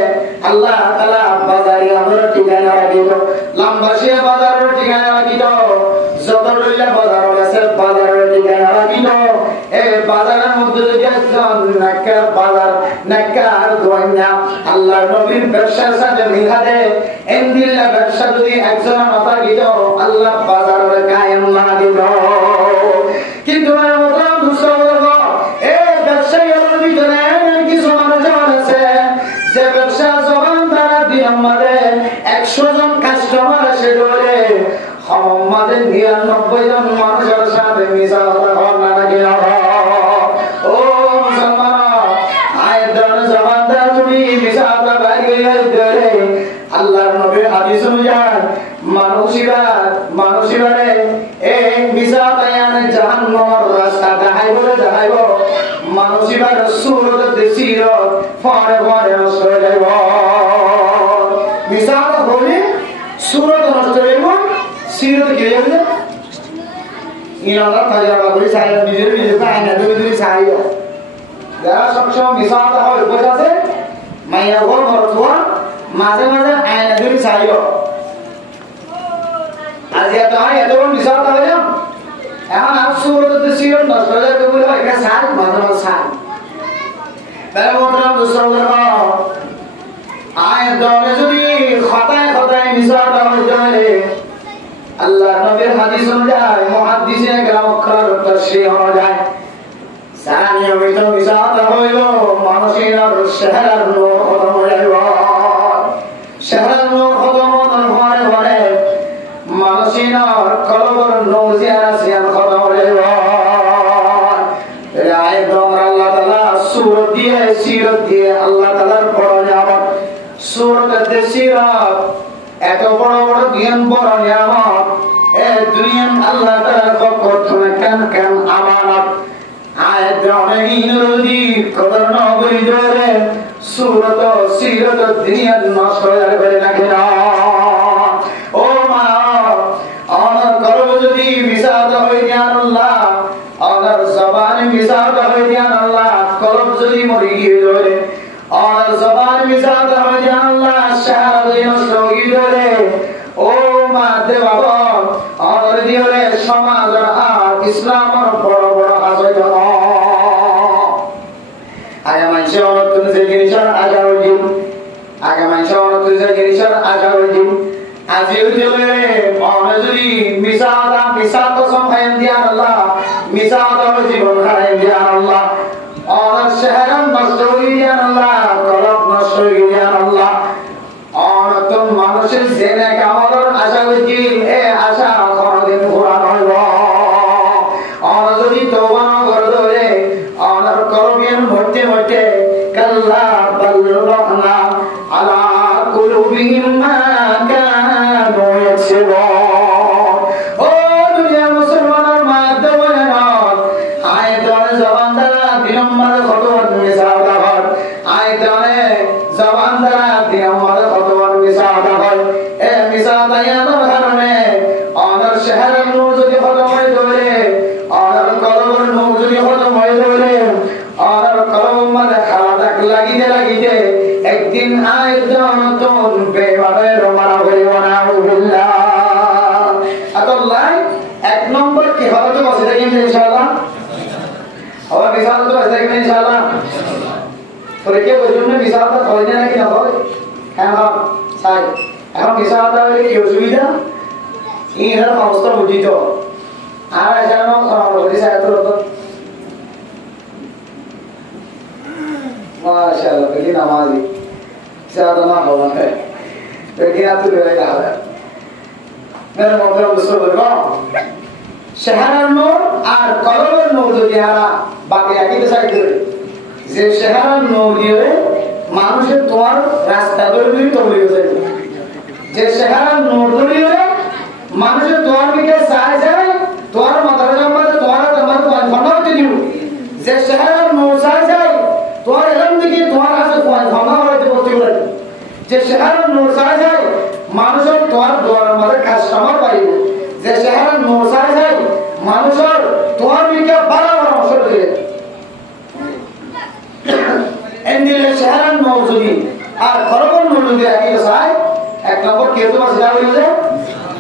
আল্লাহ তাআলা বাজারে আমরা ঠিকানা রাখিল লম্বাসিয়া বাজারের ঠিকানা রাখিল যতরইলা বাজার আছে বাজারের ঠিকানা রাখিল এই বাজারের মধ্যে যদি একজন নাকার বাজার নাকার দোয়াইনা আল্লাহর নবীর ব্যবসার সাথে মিলাদে এন্দিল্লা ব্যবসা যদি একজন মাথা দিল আল্লাহ বাজারের কায়েম না দিল কিন্তু আমরা দুঃসবর্গ এই ব্যবসায়ীর ভিতরে কিছু মানুষ আছে যে ব্যবসা জবান দ্বারা দিন আমাদের 100 জন কাস্টমার এসে ধরে আমাদের 99 জন মানুষের সাথে মিশা হওয়ার না নাকি ও মুসলমান আয়াতের জবান দ্বারা তুমি মিশা হওয়া বাইরে ধরে আল্লাহর নবীর হাদিস অনুযায়ী মানুষিবা মানুষ এবার সুরত দেশির পরে পরে নষ্ট হয়ে যাইব মিসাল হলে সুরত নষ্ট হয়ে যাব সিরত কি হয়ে যাবে ইনারা কাজা বাবুরি চাই নিজের নিজের আয়না দুই চাই যারা সবসময় মিসাল হয় বসে আছে মাইয়া ঘর মরতুয়া মাঝে মাঝে আয়না দুই চাইও আজ এত বড় মিসাল হয়ে যাও এখন আর সুরত সিরত নষ্ট হয়ে যাবে বলে এটা সার মাঝে মাঝে সার তাহলে মোহতরম দুসরদের আয়ের দমে যদি খতায় মিসাল হয়ে যায় আল্লাহ নবীর হাদিস অনুযায়ী মুহাদ্দিসিন কেরাম অক্ষর তাফসীর অনুযায়ী সানিয়মিত মিসাল হইল মানুষের শহরের নূর খতম হয়ে যাইব শহরের নূর খতম হওয়ার পরে মানুষের কলবের নূর জিয়ান খতম হয়ে যাইব আয়ের দম আল্লাহ তাআলা সূরত দিয়ে সিরত দিয়ে আল্লাহ তাআলার বড় নিয়ামত সূরত সিরত এত বড় বড় জ্ঞান বড় নিয়ামত এ দুনিয়ার আল্লাহ তাআলার পক্ষ থেকে কেন আমানত আয়াত অনেক ইনরদি কদর না করি ধরে সূরত সিরত দুনিয়ার নষ্ট হয়ে যাবে নাকি না ও মা অনার কর্ম যদি মিসাদ হয়ে জ্ঞান আল্লাহ অনার জবানে মিসাদ হয়ে জ্ঞান আল্লাহ কলব যদি মরি গিয়ে ধরে অনার জবানে মিসাদ হয়ে জ্ঞান আল্লাহ শাহর নষ্ট হয়ে ধরে ও মা দে বাবা অনার দিলে সমাজ আর ইসলামের বড় বড় হাজার আগে মানুষ অনতুন যে জিনিসের আজার দিন আগে মানুষ অনতুন যে জিনিসের আজার দিন আজিও দিলে অনে যদি মিসাদ কসম খাইন দিয়ান আল্লাহ মিসাদ জীবন খাইন দিয়ান আল্লাহ অনার শহরন নষ্ট হয়ে দিয়ান আল্লাহ কলব নষ্ট হয়ে দিয়ান আল্লাহ অনতুন মানুষের জেনে কামলের আশা করছি এ আশা কোনদিন পুরা হইব অন যদি তওবা না করে ধরে অনার করবিয়ান মধ্যে মধ্যে কাল্লা বাল্লাহনা আলা কুলুবিহিম মা কানু ইয়াকসিবুন ও দুনিয়া মুসলমানের মাধ্যমে আয়াতনে জবান দ্বারা বিনম্র খতম মিসাল হয় আয়াতনে জবান দ্বারা বিনম্র খতম মিসাল হয় এ মিসাল আয়াতের কারণে অনার শহরের নূর যদি খতম হয়ে ধরে অনার কলবের নূর যদি খতম হয়ে ধরে অনার কলব মানে খারাপ লাগিতে একদিন আয়াতন নতুন বেমানের মারা হইব না বিল্লাহ আল্লাহ এক নম্বর কি হবে তো বসে দেখেন ইনশাআল্লাহ আবার মিসাল তো বসে দেখেন ইনশাআল্লাহ পরীক্ষা পর্যন্ত মিসালটা হয় না নাকি না হয় হ্যাঁ হ্যাঁ সাই এখন মিসালটা হলে কি অসুবিধা ইনার অবস্থা বুঝিত আর জানো বলি সাহেব তো মাশাআল্লাহ বলি নামাজি ज्यादा ना होना है लेकिन आप तो मेरे कहा है मेरे मोहतरम दोस्तों शहर नूर और कलबर नूर जो दियारा बाकी आगे साइड যে শহর নূর দিয়ে মানুষের তোমার রাস্তা ধরে তৈরি হয়ে যায় যে শহর নূর দিয়ে মানুষের তোমার দিকে চায় যায় তোমার মাথার জমাতে তোমার ফন্ডাতে দিও যে শহর নূর চায় যায় তোমার এরকম দিকে তোমার কাছে ফন্ডা হইতে করতে পারে যে শহর নূর চায় যায় মানুষের তোমার দোয়ার মধ্যে কাস্টমার পাইব যে শহর নূর চায় যায় মানুষের তোমার দিকে বারবার অংশ দিয়ে এন্ডিলে শহর মৌজুদি আর করবন মৌজুদি একই সাই এক নম্বর কে তো বাস দাও হইছে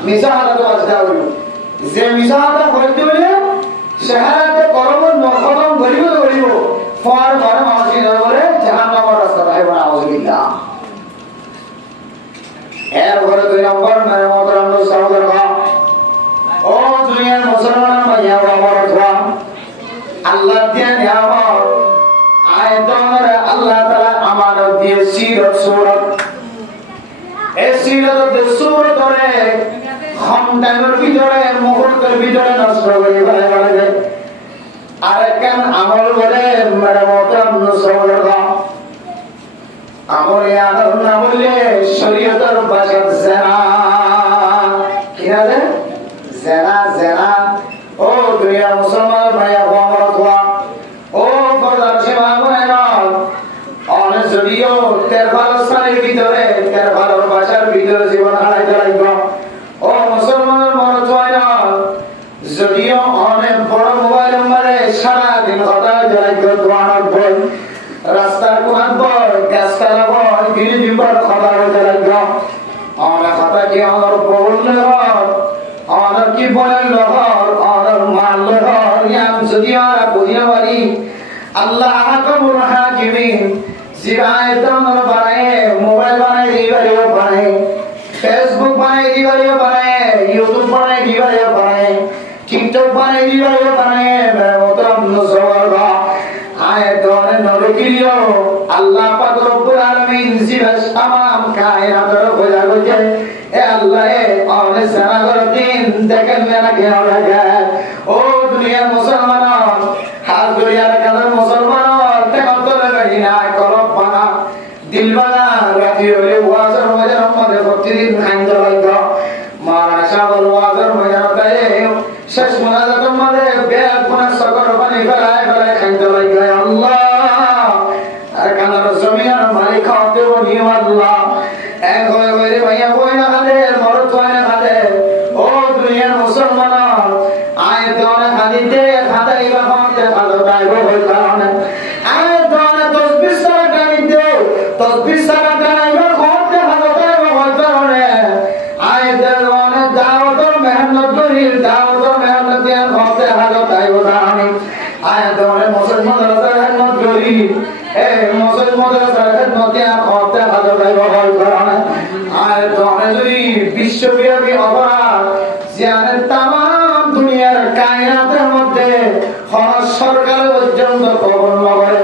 মিসাহাদা তো বাস দাও হইছে যে মিসাহাদা হইতে হইলে শহরতে করবন খতম করিব ফর ফর মাসি ধরে জাহান্নামের রাস্তা পাইব না আউযুবিল্লাহ এর ঘরে দুই নম্বর মানে মোহতরম সাহাবাদের ও দুনিয়ার মুসলমান ভাইয়া বাবা আল্লাহ দিয়ে নিয়ামত আয়াতনের আল্লাহ তাআলা আমানত দিয়ে সিরত সূরত এই সিরতের সূরতরে খন্ডানোর ভিতরে মুহূর্তের ভিতরে নষ্ট করে ফেলে আর কেন আমল বলে মেরে মোহতরম সাহাবাদের আমল ইয়ার না বললে শরীয়তের ভাষা জিনা কি আছে জিনা ও দুনিয়া মুসলমান ভাইয়া বাবা ও দোয়ানত বই রাস্তার কোনাত বই গাছতলা বই দিন দিনবার খবর হতে লাগল আমার কথা কি আমার বললে আমার কি বলেন লহর আমার মাল লহর ইয়াম যদি আর বুঝিয়া পারি আল্লাহ আহকামুল হাকিমিন জিবায় দমন বানায় মোবাইল বানায় দিবারিও বানায় ফেসবুক বানায় দিবারিও বানায় ইউটিউব বানায় দিবারিও বানায় টিকটক বানায় দিবারিও বানায় মেরে মতরম নসরবা আয় দনে নরকিলিও আল্লাহ পাক রব্বুল আলামিন জিবাস তামাম কায়নাতের খোঁজা গজে এ আল্লাহ এ অনে সানাগর দিন দেখেন না কেন লাগে ও দুনিয়ার মুসলমান হাত দুনিয়ার কাদের মুসলমান তেমতরে লাগিনা করব বানা দিল বানা রাতি হলে ওয়াজের মজার মধ্যে প্রতিদিন খাইতে লাগা মারা শাবল ওয়াজের মজার তাই শেষ মুনাজাতের মধ্যে বেল কোন সকর পানি ফেলায় ফেলায় খাইতে লাগা আল্লাহ আর কানার জমিনের মালিক হতে বলি আল্লাহ এক হয়ে হয়ে ভাইয়া বই না খাদে মরত হয় না খাদে ও দুনিয়ার মুসলমান আয় দনে খাদিতে খাদাই বা খাতে খাদো দাইব হই কারণে আয় দনে তসবিহ সারা গানিতে তসবিহ সারা গানাইবা খাতে খাদো দাইব হই কারণে আয় দনে দাওয়াতর মেহনত করি দাওয়াতর মেহনত দিয়ে খাতে খাদো দাইব দানি আয় দনে মুসলমানরা মেহনত করি এ মুসলমানরা মেহনত দিয়ে খাতে খাদো দাইব হই কারণে আয় দনে যদি বিশ্বব্যাপী অপরাধ জানেন তামাম দুনিয়ার কায়নাতের মধ্যে কোন সরকার পর্যন্ত খবর নয়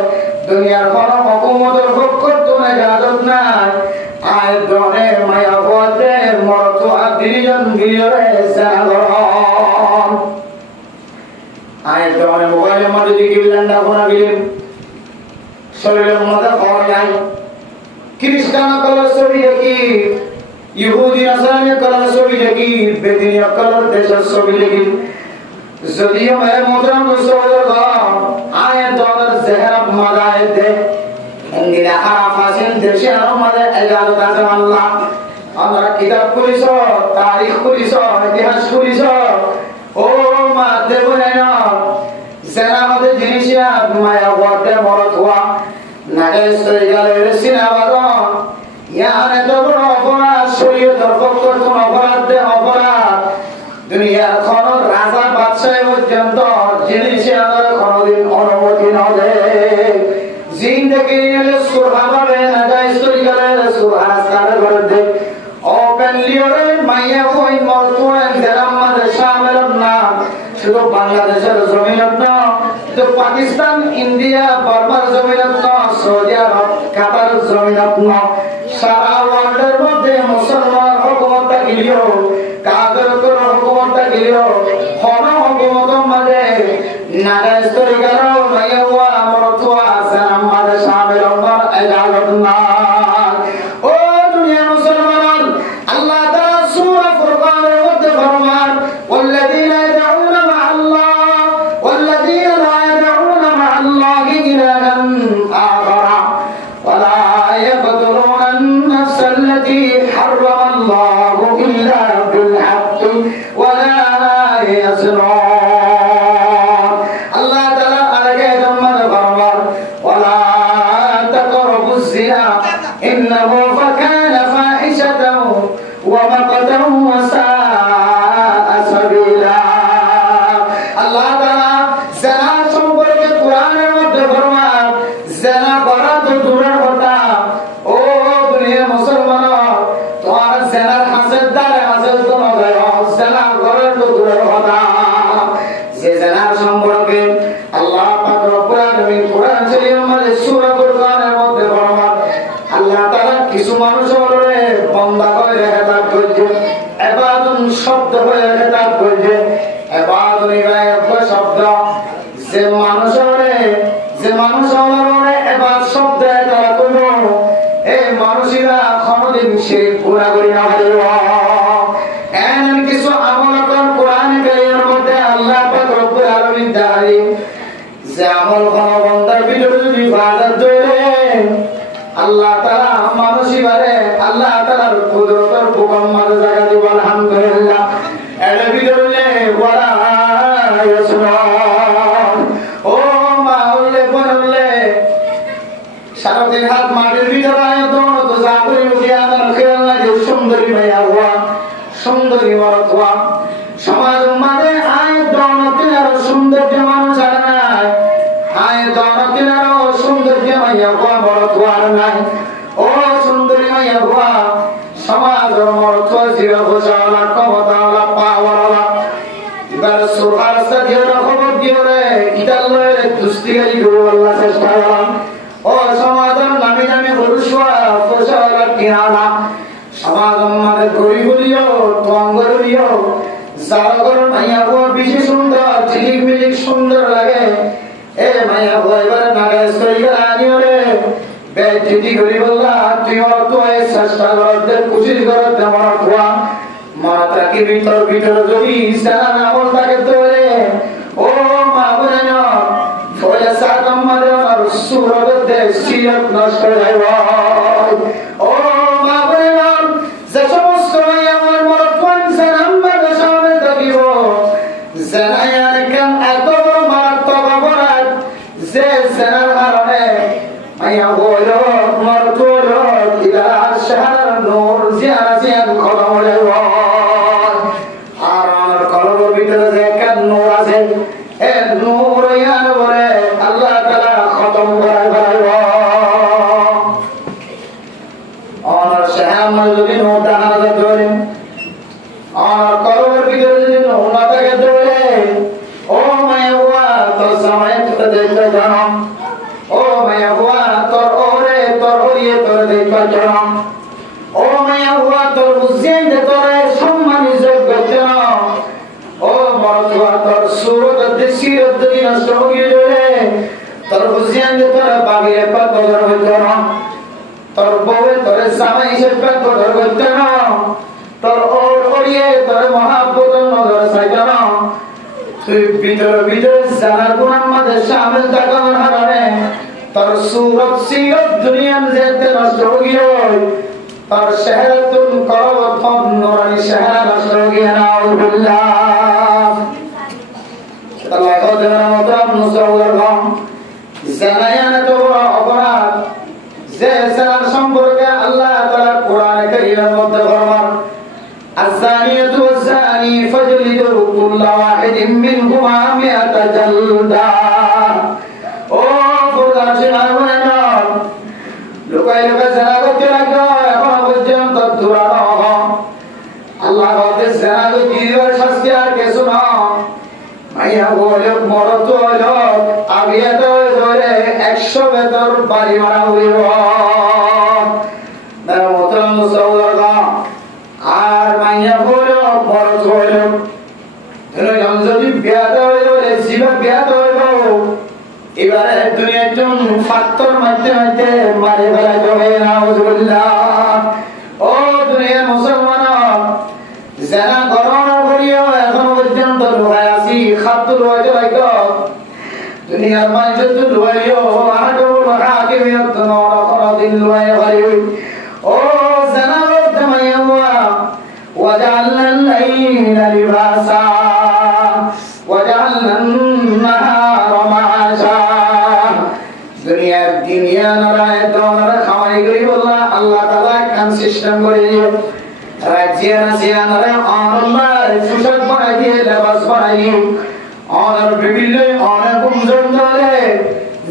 দুনিয়ার কোন হুকুমতের পক্ষ থেকে ইজাজত নাই আয় দনে মায়া হতে মরত আদিজন গিরে সাগর আয় দনে মোবাইলের মধ্যে দিকিলেন্ডা কোনা গিলেন শরীরের মধ্যে খবর নাই খ্রিস্টান কলর ছবি দেখি ইহুদি নাসারানি কলর ছবি দেখি বেদিনী কলর দেশের ছবি দেখি যদিও মেরে মোহতরম মুসলমান আয় দলের চেহারা মাদায় দে ইংরা আরাফাসিন দেশে আর মাদে ইজাজত আছে আল্লাহ আমরা কিতাব পড়িছ তারিখ পড়িছ ইতিহাস পড়িছ ও মা দেব না জেনা মধ্যে জিনিসা মায়া ওয়াতে মরত হওয়া নাগে সইগালের সিনাবাদন ইয়ানে তো বড় অপরাধ শরীয়তের পক্ষ থেকে অপরাধ দে অপরাধ দুনিয়ার কোন রাজা বাদশাহ পর্যন্ত জিনিসে আদার কোনদিন অনুমতি না দেয় জিন্দেগি নিয়ে সুরহাবে না যায় সইগালের সুরহাস্তার করে দে ওপেনলি ওরে মাইয়া কই মরতুন দেরামাদ শামিল না শুধু বাংলাদেশের জমিনত না তো পাকিস্তান ইন্ডিয়া বার্মার জমিনত না সৌদি আরব কাতার জমিনত না সারা ওয়ার্ল্ডের মধ্যে মুসলমান হুকুমতটা গিলিও কাদের কোন হুকুমতটা গিলিও কোন হুকুমতের মধ্যে নাগাইজ তরিকার মাইয়া মরতুয়া সামাদ শামিল না ইজাজত না ও দুনিয়া মুসলমান আল্লাহ তাআলা সূরা ফুরকানের মধ্যে ফরমান والذين يدعون مع الله والذين لا يدعون مع الله إلها آخر ولا يقتلون النفس التي حرم الله إلا بالحق ولا يزنون الله تعالى عليك ثمن فرمان ولا تقربوا الزنا إنه فكان فاحشة ومقتا وساء سبيلا الله تعالى زنا সম্পর্কে কোরআনের মধ্যে ফরমান زنا করা তো দূরের কথা ও দুনিয়ার মুসলমান তোমার زنا হাসের দ্বারে হাসের তো নয় زنا করা তো দূরের কথা যে زنا সম্পর্কে আল্লাহ পাক রব্বুল আলামিন কোরআন শরীফের মধ্যে সূরা ফুরকানের মধ্যে ফরমান আল্লাহ তাআলা কিছু মানুষের বান্দা করে রেখা করছে ইবাদত শব্দ হয়ে রেখা করছে ইবাদত ইবাদত শব্দ যে মানুষের ইবাদত শব্দ তারা করব এই মানুষেরা কোনদিন শিরক পুরা করি না হলো এমন কিছু আমল কোন কোরআন কারীমের মধ্যে আল্লাহ পাক রব্বুল আলামিন দাঁড়ি যে আমল কোন বান্দার ভিতরে যদি ইবাদত ধরে আল্লাহ তাআলা মানুষই বারে আল্লাহ তাআলার কুদরতের হুকুম মাঝে জায়গা দিব আলহামদুলিল্লাহ এর ভিতরে ওয়ালা ইয়াসুন ও মাওলা বলে সারা দিন হাত মাটির ভিতরে আয়তন তো জাবরি উঠিয়া আমার খেয়াল লাগে সুন্দরী ভাইয়া হওয়া সুন্দরী মরত হওয়া সমাজ মানে আয়তন তিনার সৌন্দর্য মানুষ আর নাই আয়তন তিনার সৌন্দর্য ভাইয়া হওয়া মরত হওয়ার নাই ও সুন্দরী ভাইয়া হওয়া সমাজের মরত জীব ঘোষাওয়ালা ক্ষমতাওয়ালা পাওয়াওয়ালা এবার সুরহার সাথে খবর দিও রে ইতালের দুস্তিগারি করবো আল্লাহ চেষ্টা করলাম ও সমাজের নামি নামি হরুষা ফসলা কিনালা সমাজ আমাদের গরিবলিও টঙ্গরিও জারগর মাইয়া গো বেশি সুন্দর ঝিলিক মিলিক সুন্দর লাগে এ মাইয়া গো এবারে নাগে সইয়া আনিও রে বেটি গরিব আল্লাহ তুই তো এই চেষ্টা করতে কোশিশ করতে আমার তোয়া মাতা কি ভিতর ভিতর যদি সারা নামল থাকে তো রে ও মা বলে না ফলে সাতম মারে আর সুরত দে সিরত নষ্ট হয় ও মা বলে না যে সমস্ত আমার মরতন সালাম বাদে সামনে থাকিব জানায়ার কাম এত বড় মারাত্মক অপরাধ যে জানার কারণে মাইয়া বলল মরতন ইলা শাহর নূর জিয়ারা জিয়ান খতম হয়ে আর আমার কলবের ভিতরে যে একটা নূর আছে এ নূর ইয়ার বলে আল্লাহ তাআলা খতম করায় ফেলব আর শাহর যদি নূর দেখা যায় আর কলবের ভিতরে যদি নূর না থাকে ধরে ও মায়া তোর সময় তো দেখতে জানো ও মায়া তোর ওরে তোর ওরিয়ে তোর দেখতে জানো ও মায়া তোর বুঝেন যে তোর সম্মানী যোগ্য জানো ও মরতুয়া তোর সুরত দেশিরত যদি নষ্ট হয়ে যাবে তোর বুঝেন যে তোর বাগিয়ে পাত বদর হইতো না তোর বউয়ে তোর জামাই হিসেবে পাত বদর হইতো না তোর ওর ওরিয়ে তোর মহাব্বত নজর চাইতো না তুই ভিতর ভিতর জানার গুণার মধ্যে সামিল থাকার কারণে তোর সুরত সিরত দুনিয়ার যেতে নষ্ট হয়ে তোর শহরতুল করবতন নুরানি শহর নষ্ট হয়ে নাউযুবিল্লাহ আল্লাহ তাআলা মতরাম মুসাওয়ারগম জানায়ানা তো অপরাধ যে জানার সম্পর্কে আল্লাহ তাআলা কোরআনে কারীমের মধ্যে ফরমান আয-যানিয়াতু ওয়াজ-যানি ফাজলিদু কুল্লা ওয়াহিদিন মিনহুমা মিআতা জালদা ও পর্দাশীল আওয়ানা লোকাই লোকাই জানা করতে লাগলো এখন পর্যন্ত দূরানো আল্লাহ বলে জানা দিওর শাস্তি আর কিছু না মাইয়া বলে মরত হলো আবিয়া তো ধরে 100 ভেতর বাড়ি মারা হইল না মতরম মুসাওয়ারগা আর মাইয়া বলে মরত হলো ধরে যদি বিয়া হইল জীবা বিয়া হইল এবারে দুনিয়ার জন ফাত্তর মারতে মারতে মারে ফেলা যাবে নাউযুবিল্লাহ ও দুনিয়ার মুসলমান যারা করোনা করিও এখন পর্যন্ত লুকায় আছি খাদ্য রয়েছে লাইক দুনিয়ার মানুষ তো লুকাইও আহাদুল হাকিমিয়ত নওরা কোনদিন লুকায় পারি ও যারা বলতে মাইয়া ওয়াজালনা আল-লাইলা লিবাসা ওয়াজালনা আন-নাহারা মাআশা দুনিয়ার দুনিয়া নরায় দোনার খামাই করি বললা আল্লাহ তাআলা কান সিস্টেম করে দিও রাজিয়া রাজিয়া নরে আল্লাহ সুশাক বানাই দিয়ে লেবাস বানাই আর বিভিন্ন অনেক গুঞ্জন ধরে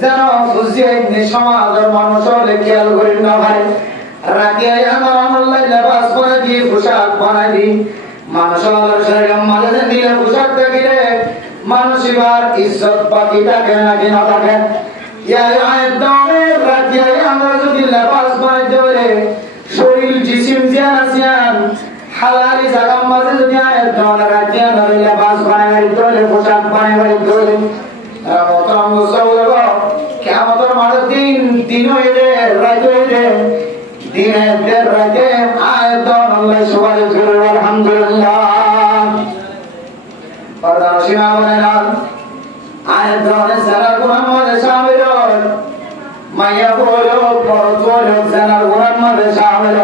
যেন ফুজিয়ে সমাজের মানুষের খেয়াল করি না ভাই রাজিয়া আমার আল্লাহ লেবাস বানাই দিয়ে পোশাক বানাই দি মানুষের শরীরে মাঝে দিলে পোশাক দেখিলে মানুষ এবার ইজ্জত বাকি থাকে নাকি না থাকে আমরা যদি লেবাস বানাই দেবে শরীর জিসিম জিয়ান আসিয়ান হালালি জায়গার মাঝে যদি আয়ের দেওয়ার রাজিয়া ধরে লেবাস বানাই দেবে পোশাক বানাই দেবে মতরম মুসাওয়ারগা কিয়ামতের মাঠে দিন হইলে রাত হইলে দিনের রাতে আয়ের দেওয়ার আল্লাহ সবাই জোরে আলহামদুলিল্লাহ পর্দার সীমা বলে না আয়ের দেওয়ার সারা গুনাহ মধ্যে শামিল মাইয়া বলো পরত বলো জানার গুনার মধ্যে শামিল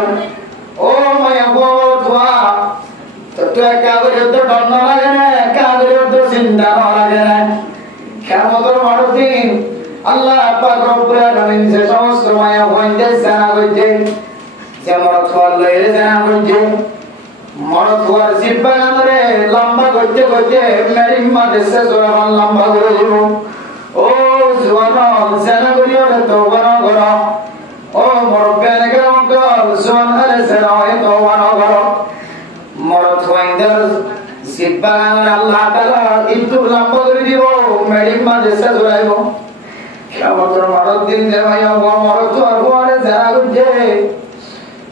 ও মাইয়া বলো তো কাগজের তো ডর না লাগে না কাগজের তো চিন্তা না লাগে না কিয়ামতের মাঠে আল্লাহ পাক রব্বুল আলামিন যে সমস্ত মায়া হইতে জানা হইতে যে মরদ হওয়ার লইলে জানা হইতে মরদ হওয়ার জিব্বাগানরে লম্বা করতে করতে মেরিম মাদেশে জোরান লম্বা করে দিব ও জোয়ান জানা করিও তওবা না করো ও মুরব্বিয়ান কেরাম জোয়ান হলে জানা হয় তওবা না করো মরদ হইন্দার জিব্বাগানরে আল্লাহ তাআলা একটু লম্বা করে দিব মেরিম মাদেশে জোরাইব কিয়ামতের মাঠের দিন যে মায়া মরদ হওয়ার পরে জানা করছে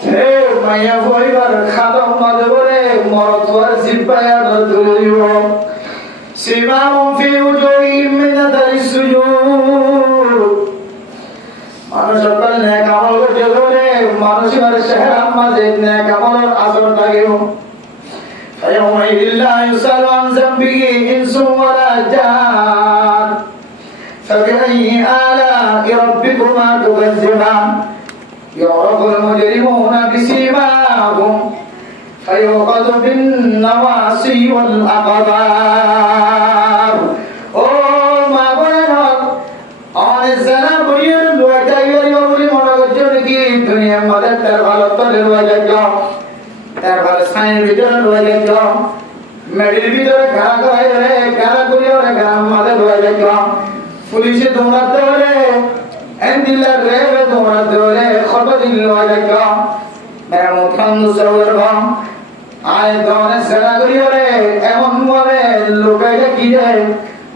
হে মায়া হইবার খাদম মাঝে বলে মরদ হওয়ার জিব্বাগান তুলে দিব সিমাউম ফি উজুহিহিম মিন আথারিস সুজুদ মানুষ সকল নেক আমল করতে বলে মানুষের চেহারার মাঝে নেক আমলের আসর থাকে ফায়াউমাইযিল লা ইউসালু আন যামবিহি ইনসুন ওয়ালা জান ফাবিআইয়ি আলা'i রাব্বিকুমা তুকাজ্জিবান يعرف المجرمون بسيماهم فيؤخذ بالنواصي والأقدام ও মা বোনেরা অনেক জানা বলিয়ে লুয়াটা ইয়ে বলি মনে করছে নাকি দুনিয়ার মধ্যে তার ভালো তলে লুয়াটা যাও তার ভালো সাইনের ভিতরে লুয়াটা যাও মেডির ভিতরে ঘা করাই রে গালা করিও রে গ্রাম মধ্যে লুয়াটা যাও পুলিশে দৌড়াতে হলে এন্দিলা রেবে দৌড়াতে হলে খবর দিল লুয়াটা যাও মেরা মুখান দুসর ভাম আয় দনে সেরা করিও রে এমন ভাবে লোকাইটা কি রে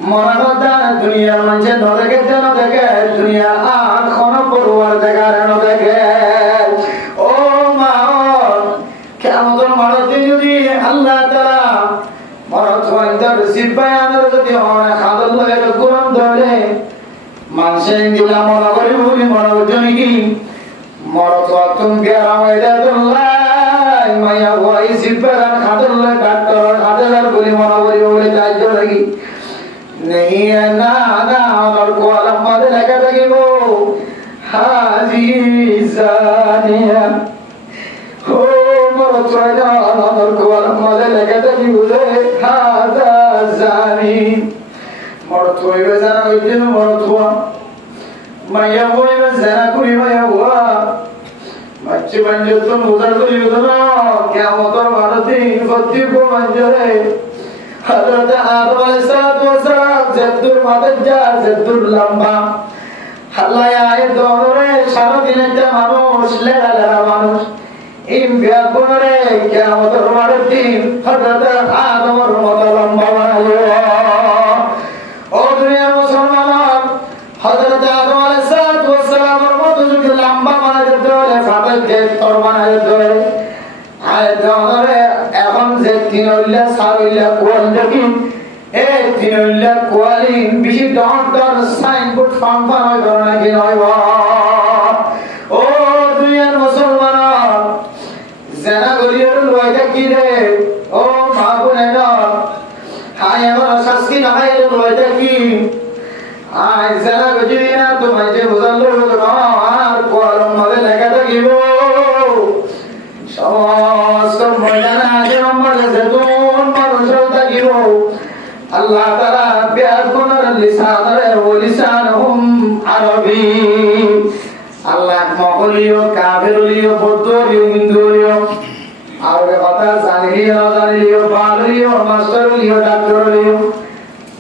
মরানদান দুনিয়ার মঞ্চে ন দেখে যেন দেখে দুনিয়া আর খন পড়ুয়ার দেখার ন দেখে ও মা কেমন মারত যদি আল্লাহ তাআলা মরত হইন্দার জিব্বায়ানের যদি অনেক খাদল লাগের গুরম ধরে মানুষে দিলা মনে করি বলি মনে করছো নাকি মরত তুমি গেরাম এদাতুল্লাহ মায়া ভয় জিব্বায়ান খাদল ডাক্তার খাদলার বলি মনে করি বলে যাইজ লাগি नहीं है ना ना और को अलम्मा दे लगा लगी वो हाजी जानिया हो मरो चला और को अलम्मा दे लगा लगी वो हाजा जानी मरो थोड़ी वजह ना इतने मरो थोड़ा माया वो ये वजह ना कोई माया हुआ बच्चे बंजर तो मुझे तो ये तो ना क्या मोटर मारती बच्चे को बंजर है हज़रत आदम अलैहिस्सलाम जद्दुर মাদাজ্জাল জদ্দুর লম্বা আল্লাহ আয় দরে সারা দিন একটা মানুষ লেলা লেলা মানুষ এই ব্যাপারে কিয়ামতের মাঠের দিন হযরত আদমের মতো লম্বা বানালো ও দুনিয়ার মুসলমান হযরত আদম আলাইহিসসালামের মতো যদি লম্বা বানাতে হলে ফাটাই যে তোর বানাতে হলে আয় দরে এখন যে তিনল্লা সারইল্লা কোয়াল দেখি এই তিনল্লা কোয়ালি বেশি ডর সাইনবোর্ড ফাংফান হয় ধরে নাকি নয় ও দুনিয়ার মুসলমান জানা গরিয়ের লয়টা কি রে ও মা বোনেরা হায় আমার শাস্তি না হয় লয়টা কি আয় জানা গজি না তোমায় যে বুঝালো আর কোয়ালম মধ্যে লেখা থাকিব সমস্ত ময়দানে আছে নম্বর যেতুন মানুষও থাকিব আল্লাহ তাআলা বিআকুনার লিসানারে ওয়া লিসানহুম আরবি আল্লাহ মকলিও কাফিরলিও বৌদ্ধলিও হিন্দুলিও আর কথা জানিলিও জানিলিও বালিও মাস্টারলিও ডাক্তারলিও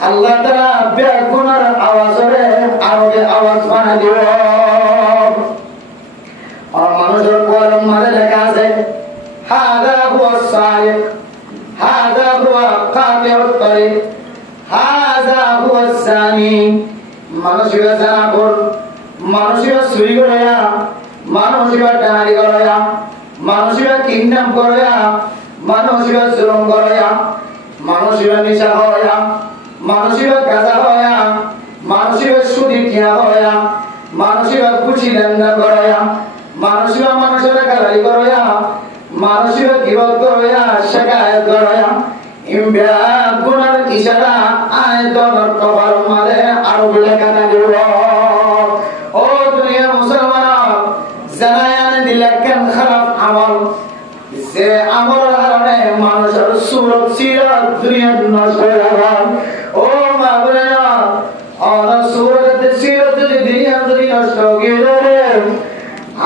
আল্লাহ তাআলা বিআকুনার আওয়াজরে আরবে আওয়াজ বানা দিও আর মানুষের কোরআন মানে লেখা আছে হাদা হুয়া সালিক হাদা হুয়া কাতিউত তরিক হাদা হুয়া সানি মানুষের জানা কর মানুষের চুরি করে মানুষের ডাহারি করে মানুষের কিডন্যাপ করে মানুষের জুলুম করে মানুষের নিশা হয় মানুষের গাঁজা হয় মানুষের সুদি টিয়া হয় মানুষের কুচি লেনদেন করে মানুষের মানুষের গালালি করে মানুষের গিবত করে শিকায়ত করে ইমবিয়া গুনার ইশারা আয়তনের কবর মারে আরো লেখা দিব ও দুনিয়ার মুসলমান জানায়ান দিলাকেন খারাপ আমল যে আমল কারণে মানুষের সুরত সিরাত দুনিয়ার নষ্ট হয়ে ও মা বোনেরা আর সুরত সিরাত যদি দুনিয়ার নষ্ট গিরে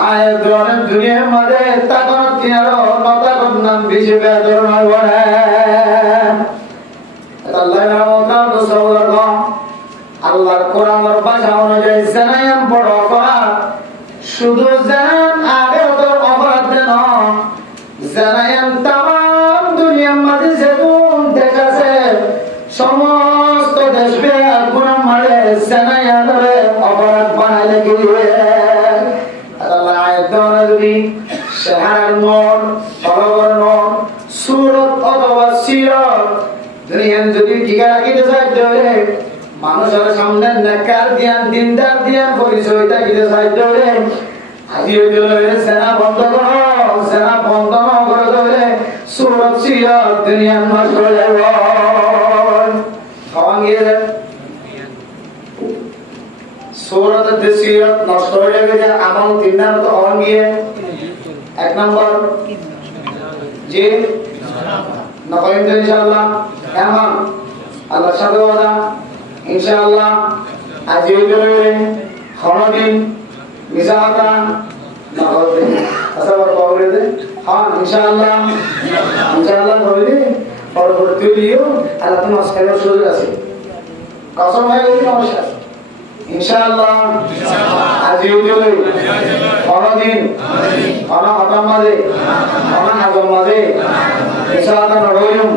আয় দোয়ানের দুনিয়ার মাঝে তাকন তিনারো নতাকন নাম বেশি বেদর নয় বলে আল্লাহ নামতাম সওয়ার আল্লাহর কোরআনের ভাষা অনুযায়ী জানায়াম বড় অপরাধ শুধু জান আখিরাতের অপরাধ দেন জানায়াম তাম দুনিয়ার মাঝে যেমন দেখাছে সমস্ত দেশব্যাপী গুনাহ মারে জানায়ামে অপরাধ বানাইলে কি আল্লাহ আয়াত অনুযায়ী শাহর নূর বড় নূর সূরত অথবা সিরাত দুনিয়ার যদি টিকা রাখিতে চাই তাহলে মানুষের সামনে নেকার দিয়ান দিনদার দিয়ান পরিচয় থাকিতে চাই তাহলে আজি হইলে সেনা বন্ধ করো সেনা বন্ধ না করে তাহলে সূরত সিরাত দুনিয়ার নষ্ট হয়ে যাবে খাওয়ান গিয়ে সূরত সিরাত নষ্ট হয়ে যাবে যে আমল তিনটা তো খাওয়ান গিয়ে এক নম্বর জি না কইন তো ইনশাআল্লাহ কেমন আল্লাহর সাথে ওয়াদা ইনশাআল্লাহ আজ এই জন্য খনদিন মিজাহাতা না হবে আসবার পাওরে দে হ্যাঁ ইনশাআল্লাহ ইনশাআল্লাহ হবে পরবর্তী লিও আল্লাহ তোমার সাথে সুযোগ আছে কসম হয় এই নমস্কার ইনশাআল্লাহ আজ এই জন্য খনদিন খানা খতম মাঝে খানা হাজম মাঝে ইনশাআল্লাহ নরয়ুম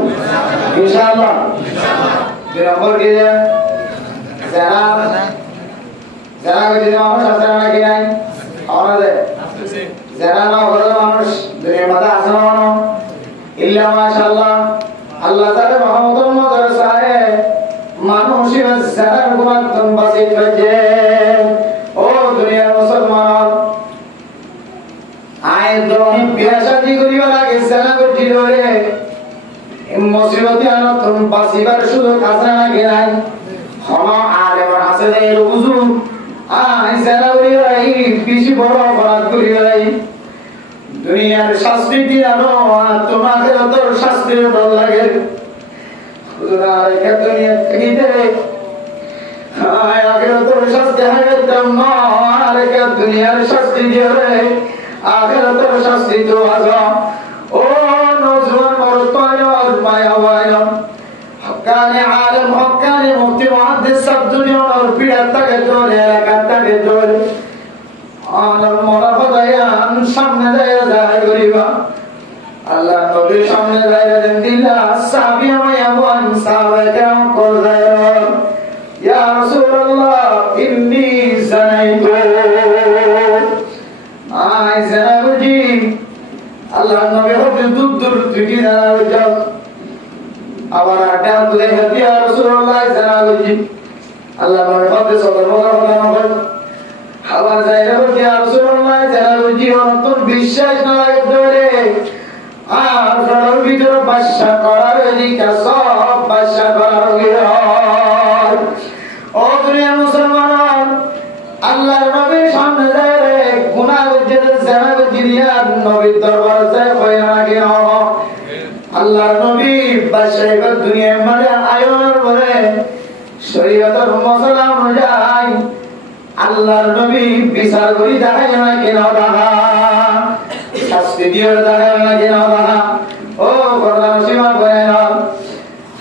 ইনশাআল্লাহ দুই নম্বর কি যারা যারা যদি মানুষ আছে নাকি নাই আমাদের যারা না হলো মানুষ দুনিয়ার মাঝে আছে না ইল্লা মাশাআল্লাহ আল্লাহ তাআলা মুহাম্মদুর রাসূলুল্লাহ মানুষের যারা গুনাহ বাঁচিয়ে ফেলে ও দুনিয়ার মুসলমান আয় দম বিয়াশাদি করিবা লাগে সেনা করছি রে মুসিবতে আনো তুমি বাঁচিবার সুযোগ আছে নাকি নাই হলো আলেম আছে যে হুজুর আই সেনা করিবা এই বেশি বড় অপরাধ করিবা এই দুনিয়ার শাস্তি দিয়ানো তোমাকে তোর শাস্তি ডর লাগে হুজুর আর কে দুনিয়া থেকে আয় আগে তোর শাস্তি হবে না আর কে দুনিয়ার শাস্তি দিবে আখিরাতের শাস্তি তো আছে ও নজওয়ান মরতায়ার মায়া ওয়াইলাম হক্কানি আলেম হক্কানি মুফতি মুহাদ্দিস সব দুনিয়ার পিড়া তাকে ধরে এলাকা তাকে ধরে আলম মরাফায়ান সামনে যায় করিবা আল্লাহ নবীর সামনে যায় দিল্লাহ সাহাবী মায়া ওয়ান সাহাবা কেরাম করে ইয়া রাসূলুল্লাহ ইন্নী জানাইতু আই জানাবুজি আল্লাহ নবী হতে দূর থেকে জানাবুজি আবার আটা তুলে হতে ইয়া রাসূলুল্লাহ জানাবুজি আল্লাহ নবী হতে সদর কথা নবী আবার জানাবুজি ইয়া রাসূলুল্লাহ জানাবুজি অন্তর বিশ্বাস না লাগে ধরে আর ফেরার ভিতর বাদশা করার এদিকে সব বাদশা করার গিরার ও দুনিয়ার মুসলমান আল্লাহর নবীর সামনে যায় গুনাহ যেতে জানা জিরিয়া নবীর দরবারে যায় কয় না কি আল্লাহর নবী বাদশাহ দুনিয়ার মাঝে আয়োর বলে শরীয়তের মসলা অনুযায়ী আল্লাহর নবী বিচার করি দেখায় না কেন দেখা শাস্তি দিয়ে দেখায় না কেন দেখা ও বড় সীমা বলে না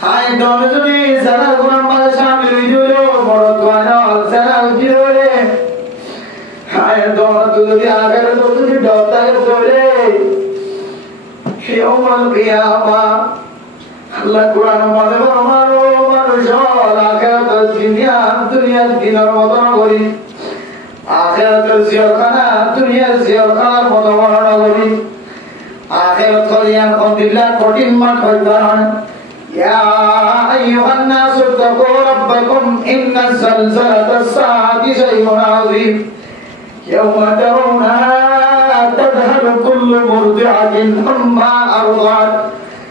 হাই দমে যদি যারা গুনাহ মাঝে শামিল হইল বড় তোয়ানা যারা উঠিল রে হাই দমে যদি আগের যদি ডরতাকে ধরে ইয়াউমাল কিয়ামা আল্লাহ কুরআন মাঝে মানুষ আখিরাতের দুনিয়ার দিনের মতন করি আখিরাতের জিয়ারখানা দুনিয়ার জিয়ারখানার মতো বর্ণনা করি আখিরাত কলিয়ান কন্দিল্লাহ কঠিন মাঠ হইতে হয় ইয়া আইয়ুহান নাস তাকু রাব্বাকুম ইন্না যালজালাতাস সাআতি শাইউন আযীম ইয়াওমা তারাউনাহা তাযহালু কুল্লু মুরদি'atin amma arda'at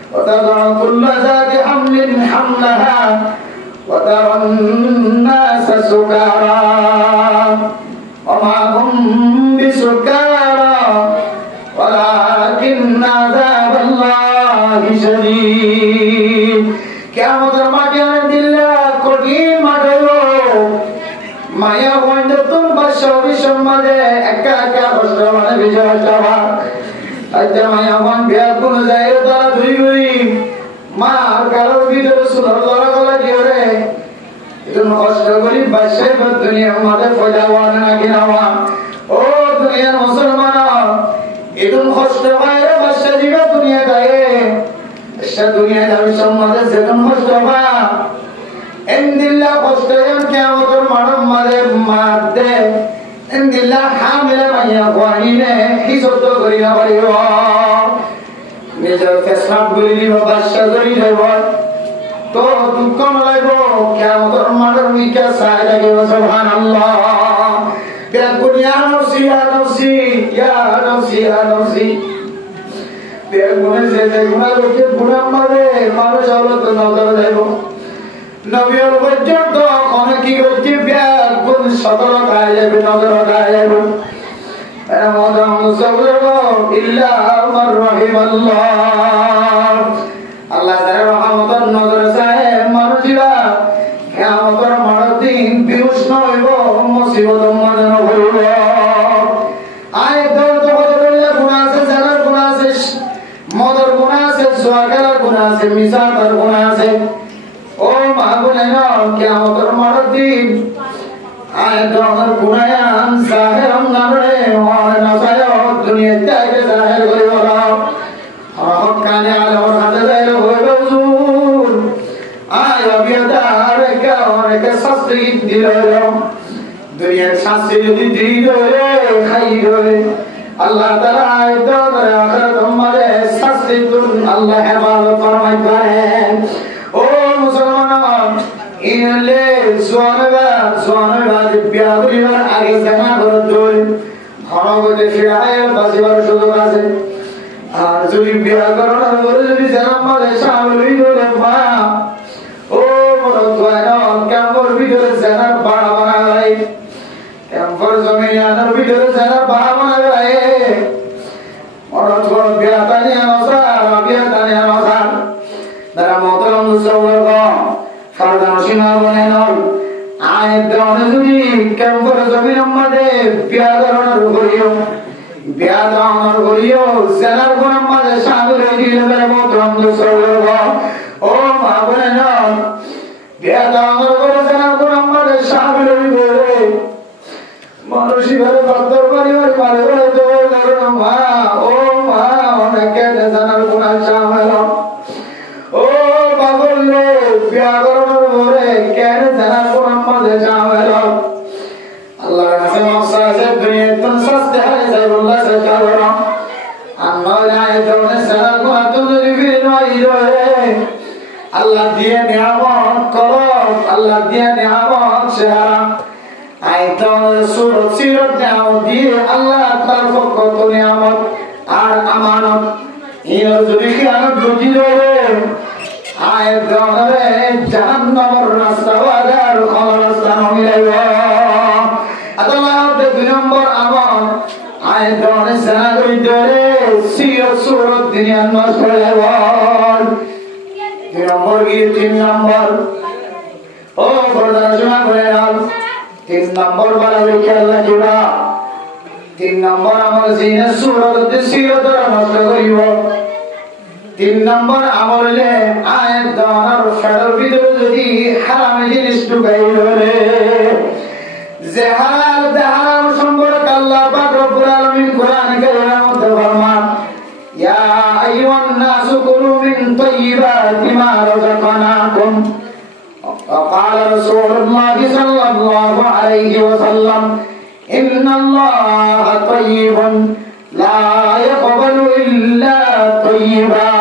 wa tad'u kullu zati hamlin hamlaha wa tara an-nasa sukara wa ma hum bisukara walakin 'adhaballahi shadid কিয়ামতের মাঠে দিল্লাহ কঠিন মাঠে মায়া ওয়ান্ডাতুন বাদশা মাঝে একা একা কষ্ট মানে বিজয় কষ্ট হয় আচ্ছা মায়া মন বিয়ার কোন যায় তারা দুই দুই মা আর কারোর ভিতরে সুন্দর লড়া গলা দিয়ে রে এজন্য কষ্ট করি বাসে দুনিয়ার মাঝে ফয়দা ওয়ান না কিনাওয়া ও দুনিয়ার মুসলমান এজন্য কষ্ট হয় রে বাসে দিবে দুনিয়া গায়ে সে দুনিয়া যাবে সমাজে যেমন কষ্ট হয় এন্দিল্লা কষ্ট যেন কিয়ামতের মানব মাঝে মারতে এন্দিল্লা হামিলা মাইয়া কোয়ানিনে হিজত করি না পারিব নিজের পেশাব গুলি দিব বাসা ধরি যাব তো দুঃখ নলাইব কিয়ামতের মানব মিকা সাই লাগিব সুবহানাল্লাহ বিরাকুন ইয়া নফসি ইয়া নফসি ইয়া নফসি ইয়া নফসি বিরাকুন যে গুনাহ করতে গুনাহ মারে মানুষ হলো তো নজর যাব নবীর পর্যন্ত অনেক কি করছে বিরাকুন সতর গায়ে যাবে নজর গায়ে যাবে রমাদান মুসাফির ইল্লা মান রাহিমাল্লাহ আল্লাহ তাআলা রহমতের নজর চায় মানুষরা কিয়ামতের মাঠ দিন বিউশ হইব মুসিবত মদন হইব আয় দৌড় বদলের গুনাহ আছে জানার গুনাহ আছে মদর গুনাহ আছে সোয়াগার গুনাহ আছে মিসার গুনাহ আছে ও মা বোনেরা কিয়ামতের মাঠ দিন আয় দৌড় গুনায়ান জাহের নামে ওয়ান নাসায় দুনিয়াতে আগে জাহের করিব হকানে আলো হাতে যাইলো হইব হুজুর আয় অবিয়াদার কে শাস্ত্রী দিল দুনিয়ার শাস্ত্রী যদি দিল রে খাই রে আল্লাহ তাআলা আয়াত আখিরাত উম্মতে শাস্ত্রী তুন আল্লাহ হেফাজত ফরমাই করেন ও মুসলমান ইনলে সোয়ানবা বিয়াদরিবার আগে জানা করে দই হরগতে ফিরায় বাজিবার সুযোগ আছে আর যদি বিয়া করার পরে যদি জানার মাঝে সামলি করে মা ও বড় ক্যাম্পর ভিতরে জানার বাড়া বানা যায় ক্যাম্পর জমিয়ানের ভিতরে জানার বাড়া বানা যায় অনেক বড় বিয়া টানি আনসার বিয়া টানি আনসার তারা মতরম মুসলমান ফারদান সিনা বনেন আয় দেওয়ানে যদি ক্যাম্পর জমিনের মাঝে বিয়া করার করিও বিয়াদার করিও জানার কোন মাঝে সাগর দিলে মতরম মুসলমান ও মা বনেন বিয়াদার করে জানার কোন মাঝে সাগর দিলে মানুষই ঘরে দর পরিবার পারে বলে তো করুন মা ও মা অনেকে জানার কোন সামেল ও বাবুলে বিয়া করার পরে কেন জানার কোন মাঝে সামেল আল্লাহর কাছে মকসদ আছে দুনিয়াতে তুম সস্তে হয় যাইবুল্লাহ সাকাবরা আল্লাহ আয়াতে জানার কোন তুমি ফিরে নয় রে আল্লাহ দিয়ে নিয়ামত করো আল্লাহ দিয়ে নিয়ামত শেহারা আয়াতন সূরা সিরাত নাও দিয়ে আল্লাহ তার কত নিয়ামত আর আমানত ইন যদি খেয়ানত বুঝি রে আয়াতনে জাহান্নামের রাস্তা ওয়াদার খবর রাস্তা নমিলাইব আল্লাহ দুই নম্বর আমল আয়াতনে জানা কইতে সিরাত সূরা দুনিয়া নষ্ট হয়ে যাব দুই নম্বর কি তিন নম্বর ও বড়জনা করে নাও তিন নম্বর বলা লিখে আল্লাহ জুড়া তিন নম্বর আমল জিনে সুরত সিরত নষ্ট করিব তিন নম্বর আমল হলে আয়াত দানার ফেরর ভিতরে যদি হারাম জিনিস ঢুকাই হলে যে হালাল হারাম সম্পর্কে আল্লাহ পাক রব্বুল আলামিন কোরআন কারীমের মধ্যে ফরমান ইয়া আইয়ুহান নাসু কুলু মিন তাইয়্যিবাতি মা রাযাকনাকুম وقال رسول الله صلى الله عليه وسلم إن الله طيب لا يقبل إلا طيبا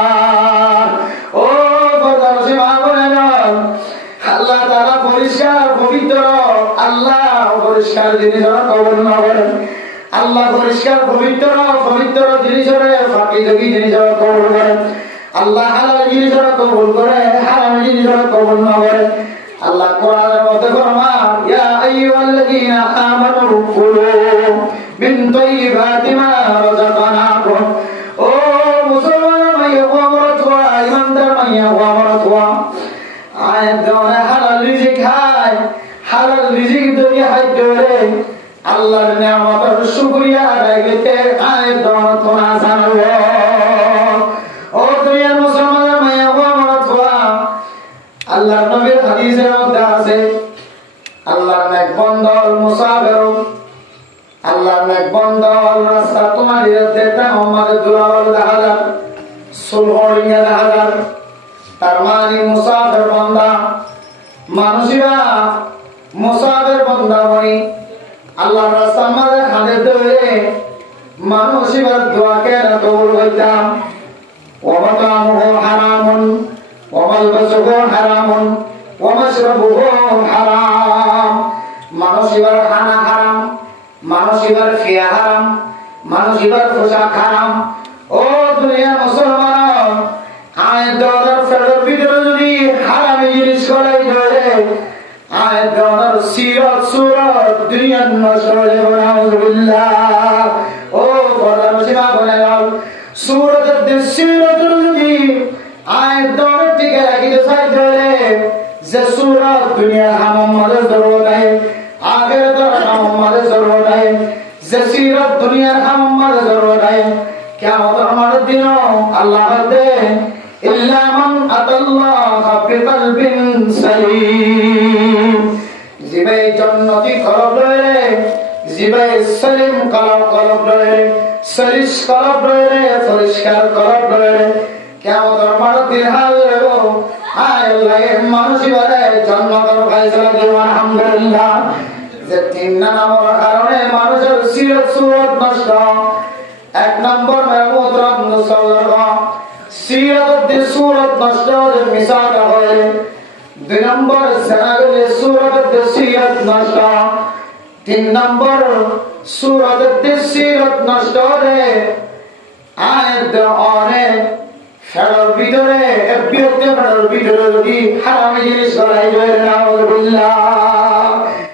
ও বদরসি মাবনা আল্লাহ তাআলা পরিষ্কার পবিত্র আল্লাহ পরিষ্কার জিনিসরা কবুল না করেন আল্লাহ পরিষ্কার পবিত্র পবিত্র জিনিসরে ফাঁকি যোগী জিনিসরা কবুল করেন আল্লাহ হালাল জিনিসরা কবুল করে হারাম জিনিসরা কবুল না করে আল্লাহ কোরআনের মধ্যে ফরমান ইয়া আইয়ুহাল্লাযীনা আমানু কুলু মিন তাইয়্যিবাতি মা রাযাকনাকুম ও মুসলমান মাইয়া ওয়া ইমানদার মাইয়া ওয়া আয়াত দোনা হালাল রিজিক খায় হালাল রিজিক দুনিয়া হাইতে আল্লাহর নিয়ামতের শুকরিয়া আদায় করতে আয়াত তোনা জানাবো। ও দুনিয়ার মুসলমানের মায়া গো আমার তোয়া, আল্লাহর নবীর হাদিসের মধ্যে আছে আল্লাহর নেক বন্দর মুসাফির, আল্লাহর নেক বন্দর রাস্তা তোমার দিতে আমাদের দুলাল দেখা যায়, সুলহরিয়া দেখা যায়। তার মানে মুসাফির বান্দা মানুষিরা মুসাফির বান্দা মানে আল্লাহর রাস্তার মাঝে হাতে ধরে মানুষিবার দোয়াকে কবুল হইতাম। ওয়ামাতামুহু হারামুন ওয়ামালবাসুহু হারামুন ওয়ামাশরাবুহু হারাম। মানুষিবার খানা হারাম, মানুষিবার ফিয়া হারাম, মানুষিবার পোশাক হারাম। ও দুনিয়ার মুসলমান, আয় দলার ফেরত ভিতরে যদি হারামি জিনিস করাই ধরে আয় দলার সিরত সুরত দুনিয়ার নষ্ট হয়ে যাবে। নাউযুবিল্লাহ। ও বলার সীমা বলে গেল সুরতের সিরত যদি আয় দলার টিকে রাখিতে চাই ধরে যে সুরত দুনিয়ার হামাম মাঝে জরুরত নাই, আগের দলার হামাম মাঝে জরুরত নাই, যে সিরত দুনিয়ার হামাম মাঝে জরুরত নাই। কিয়ামতের মাঠের দিনও আল্লাহ বলেন ইল্লা মান আতাল্লাহা বিকলবিন সালিম। জিবে জান্নাতি কলব রয়ে, জিবে সালিম কলব রয়ে, সরিষ কলব রয়ে, পরিষ্কার কলব রয়ে। কিয়ামতের মাঠের দিন হাজির হবো। আয় আল্লাহ মানুষই বলে জান্নাতের ফয়সালা দিও আলহামদুলিল্লাহ। যে তিন নাম্বার কারণে মানুষের সিরত সুরত নষ্ট। এক নম্বর মেহমুদরাম মুসলমান সিরত সুরত নষ্ট মিসাল হয়। দুই নম্বর জানালে সুরত সিরত নষ্ট। তিন নম্বর সুরত সিরত নষ্ট রে আয়াত অনে ফেরার ভিতরে বিরুদ্ধে ফেরার ভিতরে যদি হারামি জিনিস করাই যায়। নাউযুবিল্লাহ।